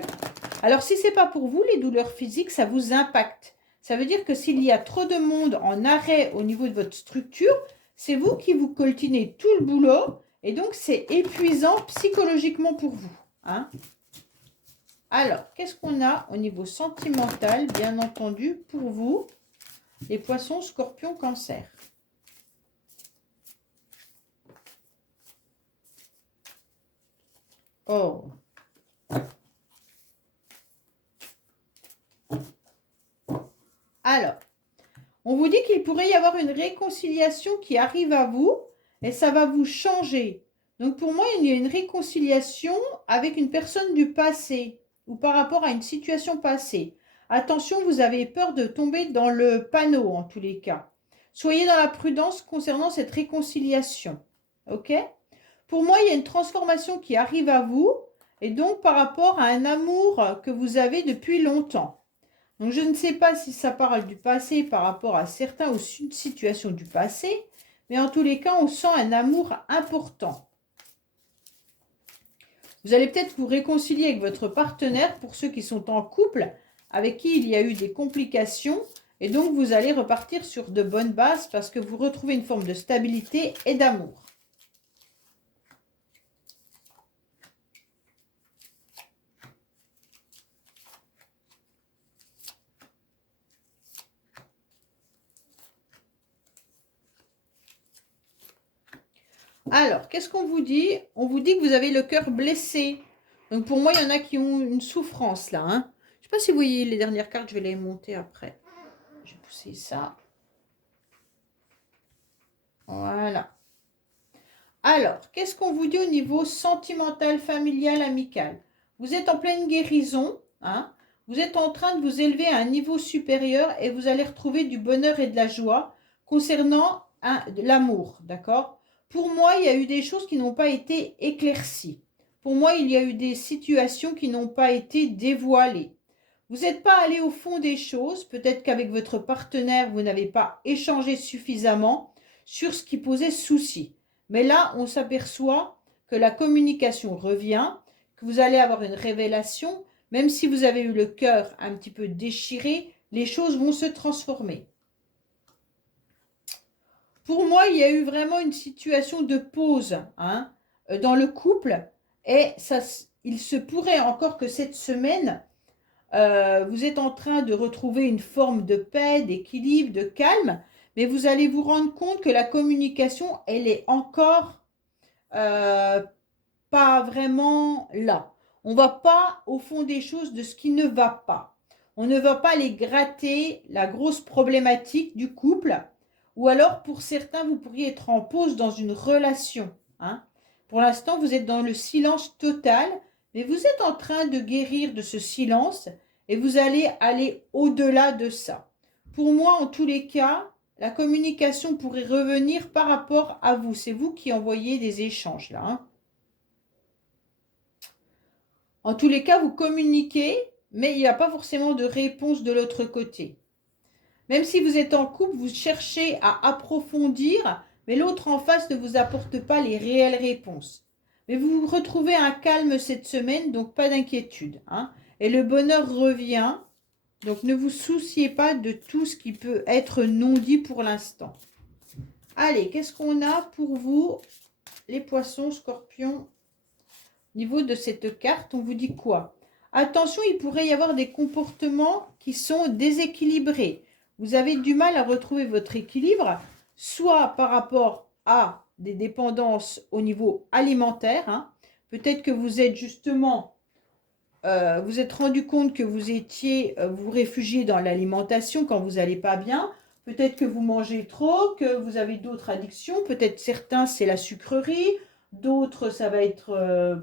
Alors, si ce n'est pas pour vous, les douleurs physiques, ça vous impacte. Ça veut dire que s'il y a trop de monde en arrêt au niveau de votre structure, c'est vous qui vous coltinez tout le boulot. Et donc, c'est épuisant psychologiquement pour vous. Hein. Alors, qu'est-ce qu'on a au niveau sentimental, bien entendu, pour vous, les poissons, scorpions, cancer? Oh. Alors, on vous dit qu'il pourrait y avoir une réconciliation qui arrive à vous et ça va vous changer. Donc, pour moi, il y a une réconciliation avec une personne du passé ou par rapport à une situation passée. Attention, vous avez peur de tomber dans le panneau en tous les cas. Soyez dans la prudence concernant cette réconciliation. OK? Pour moi, il y a une transformation qui arrive à vous et donc par rapport à un amour que vous avez depuis longtemps. Donc, je ne sais pas si ça parle du passé par rapport à certains ou une situation du passé, mais en tous les cas, on sent un amour important. Vous allez peut-être vous réconcilier avec votre partenaire pour ceux qui sont en couple, avec qui il y a eu des complications. Et donc, vous allez repartir sur de bonnes bases parce que vous retrouvez une forme de stabilité et d'amour. Alors, qu'est-ce qu'on vous dit? On vous dit que vous avez le cœur blessé. Donc, pour moi, il y en a qui ont une souffrance là. Hein. Je ne sais pas si vous voyez les dernières cartes, je vais les monter après. Je vais pousser ça. Voilà. Alors, qu'est-ce qu'on vous dit au niveau sentimental, familial, amical? Vous êtes en pleine guérison. Hein. Vous êtes en train de vous élever à un niveau supérieur et vous allez retrouver du bonheur et de la joie concernant l'amour. D'accord? Pour moi, il y a eu des choses qui n'ont pas été éclaircies. Pour moi, il y a eu des situations qui n'ont pas été dévoilées. Vous n'êtes pas allé au fond des choses. Peut-être qu'avec votre partenaire, vous n'avez pas échangé suffisamment sur ce qui posait souci. Mais là, on s'aperçoit que la communication revient, que vous allez avoir une révélation. Même si vous avez eu le cœur un petit peu déchiré, les choses vont se transformer. Pour moi, il y a eu vraiment une situation de pause hein, dans le couple et ça, il se pourrait encore que cette semaine, vous êtes en train de retrouver une forme de paix, d'équilibre, de calme, mais vous allez vous rendre compte que la communication, elle est encore pas vraiment là. On ne va pas au fond des choses de ce qui ne va pas. On ne va pas aller gratter la grosse problématique du couple. Ou alors, pour certains, vous pourriez être en pause dans une relation. Hein. Pour l'instant, vous êtes dans le silence total, mais vous êtes en train de guérir de ce silence et vous allez aller au-delà de ça. Pour moi, en tous les cas, la communication pourrait revenir par rapport à vous. C'est vous qui envoyez des échanges là. Hein. En tous les cas, vous communiquez, mais il n'y a pas forcément de réponse de l'autre côté. Même si vous êtes en couple, vous cherchez à approfondir, mais l'autre en face ne vous apporte pas les réelles réponses. Mais vous retrouvez un calme cette semaine, donc pas d'inquiétude. Hein. Et le bonheur revient, donc ne vous souciez pas de tout ce qui peut être non dit pour l'instant. Allez, qu'est-ce qu'on a pour vous, les poissons, scorpions, au niveau de cette carte? On vous dit quoi? Attention, il pourrait y avoir des comportements qui sont déséquilibrés. Vous avez du mal à retrouver votre équilibre, soit par rapport à des dépendances au niveau alimentaire. Hein. Peut-être que vous êtes justement, vous êtes rendu compte que vous étiez, vous réfugiez dans l'alimentation quand vous n'allez pas bien. Peut-être que vous mangez trop, que vous avez d'autres addictions. Peut-être certains, c'est la sucrerie. D'autres, ça va être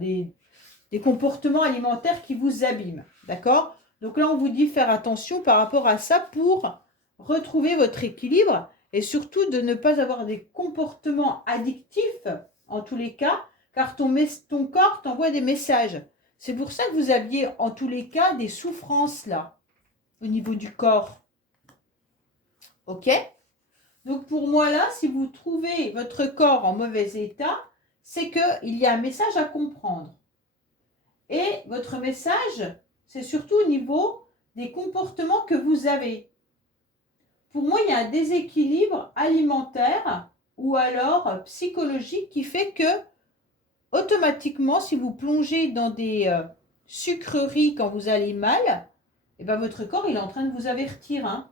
des comportements alimentaires qui vous abîment. D'accord? Donc là, on vous dit faire attention par rapport à ça pour retrouver votre équilibre et surtout de ne pas avoir des comportements addictifs en tous les cas, car ton corps t'envoie des messages. C'est pour ça que vous aviez en tous les cas des souffrances là, au niveau du corps. Ok? Donc pour moi là, si vous trouvez votre corps en mauvais état, c'est qu'il y a un message à comprendre. Et votre message, c'est surtout au niveau des comportements que vous avez. Pour moi, il y a un déséquilibre alimentaire ou alors psychologique qui fait que automatiquement, si vous plongez dans des sucreries quand vous allez mal, eh ben votre corps il est en train de vous avertir. Hein.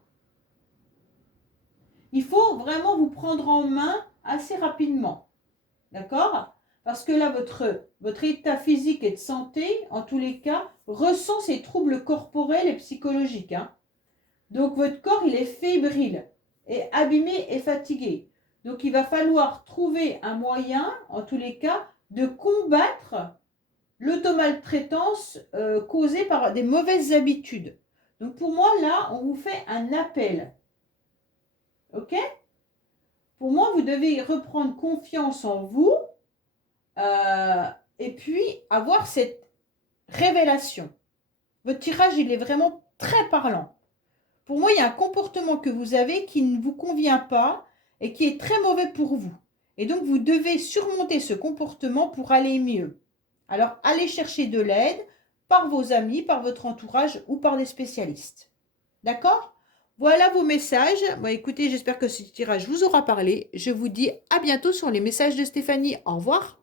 Il faut vraiment vous prendre en main assez rapidement. D'accord? Parce que là, votre état physique et de santé, en tous les cas, ressent ces troubles corporels et psychologiques. Hein. Donc, votre corps, il est fébrile, et abîmé et fatigué. Donc, il va falloir trouver un moyen, en tous les cas, de combattre l'automaltraitance causée par des mauvaises habitudes. Donc, pour moi, là, on vous fait un appel. OK? Pour moi, vous devez reprendre confiance en vous et puis avoir cette révélation. Votre tirage, il est vraiment très parlant. Pour moi, il y a un comportement que vous avez qui ne vous convient pas et qui est très mauvais pour vous. Et donc, vous devez surmonter ce comportement pour aller mieux. Alors, allez chercher de l'aide par vos amis, par votre entourage ou par des spécialistes. D'accord? Voilà vos messages. Bon, écoutez, j'espère que ce tirage vous aura parlé. Je vous dis à bientôt sur les messages de Stéphanie. Au revoir.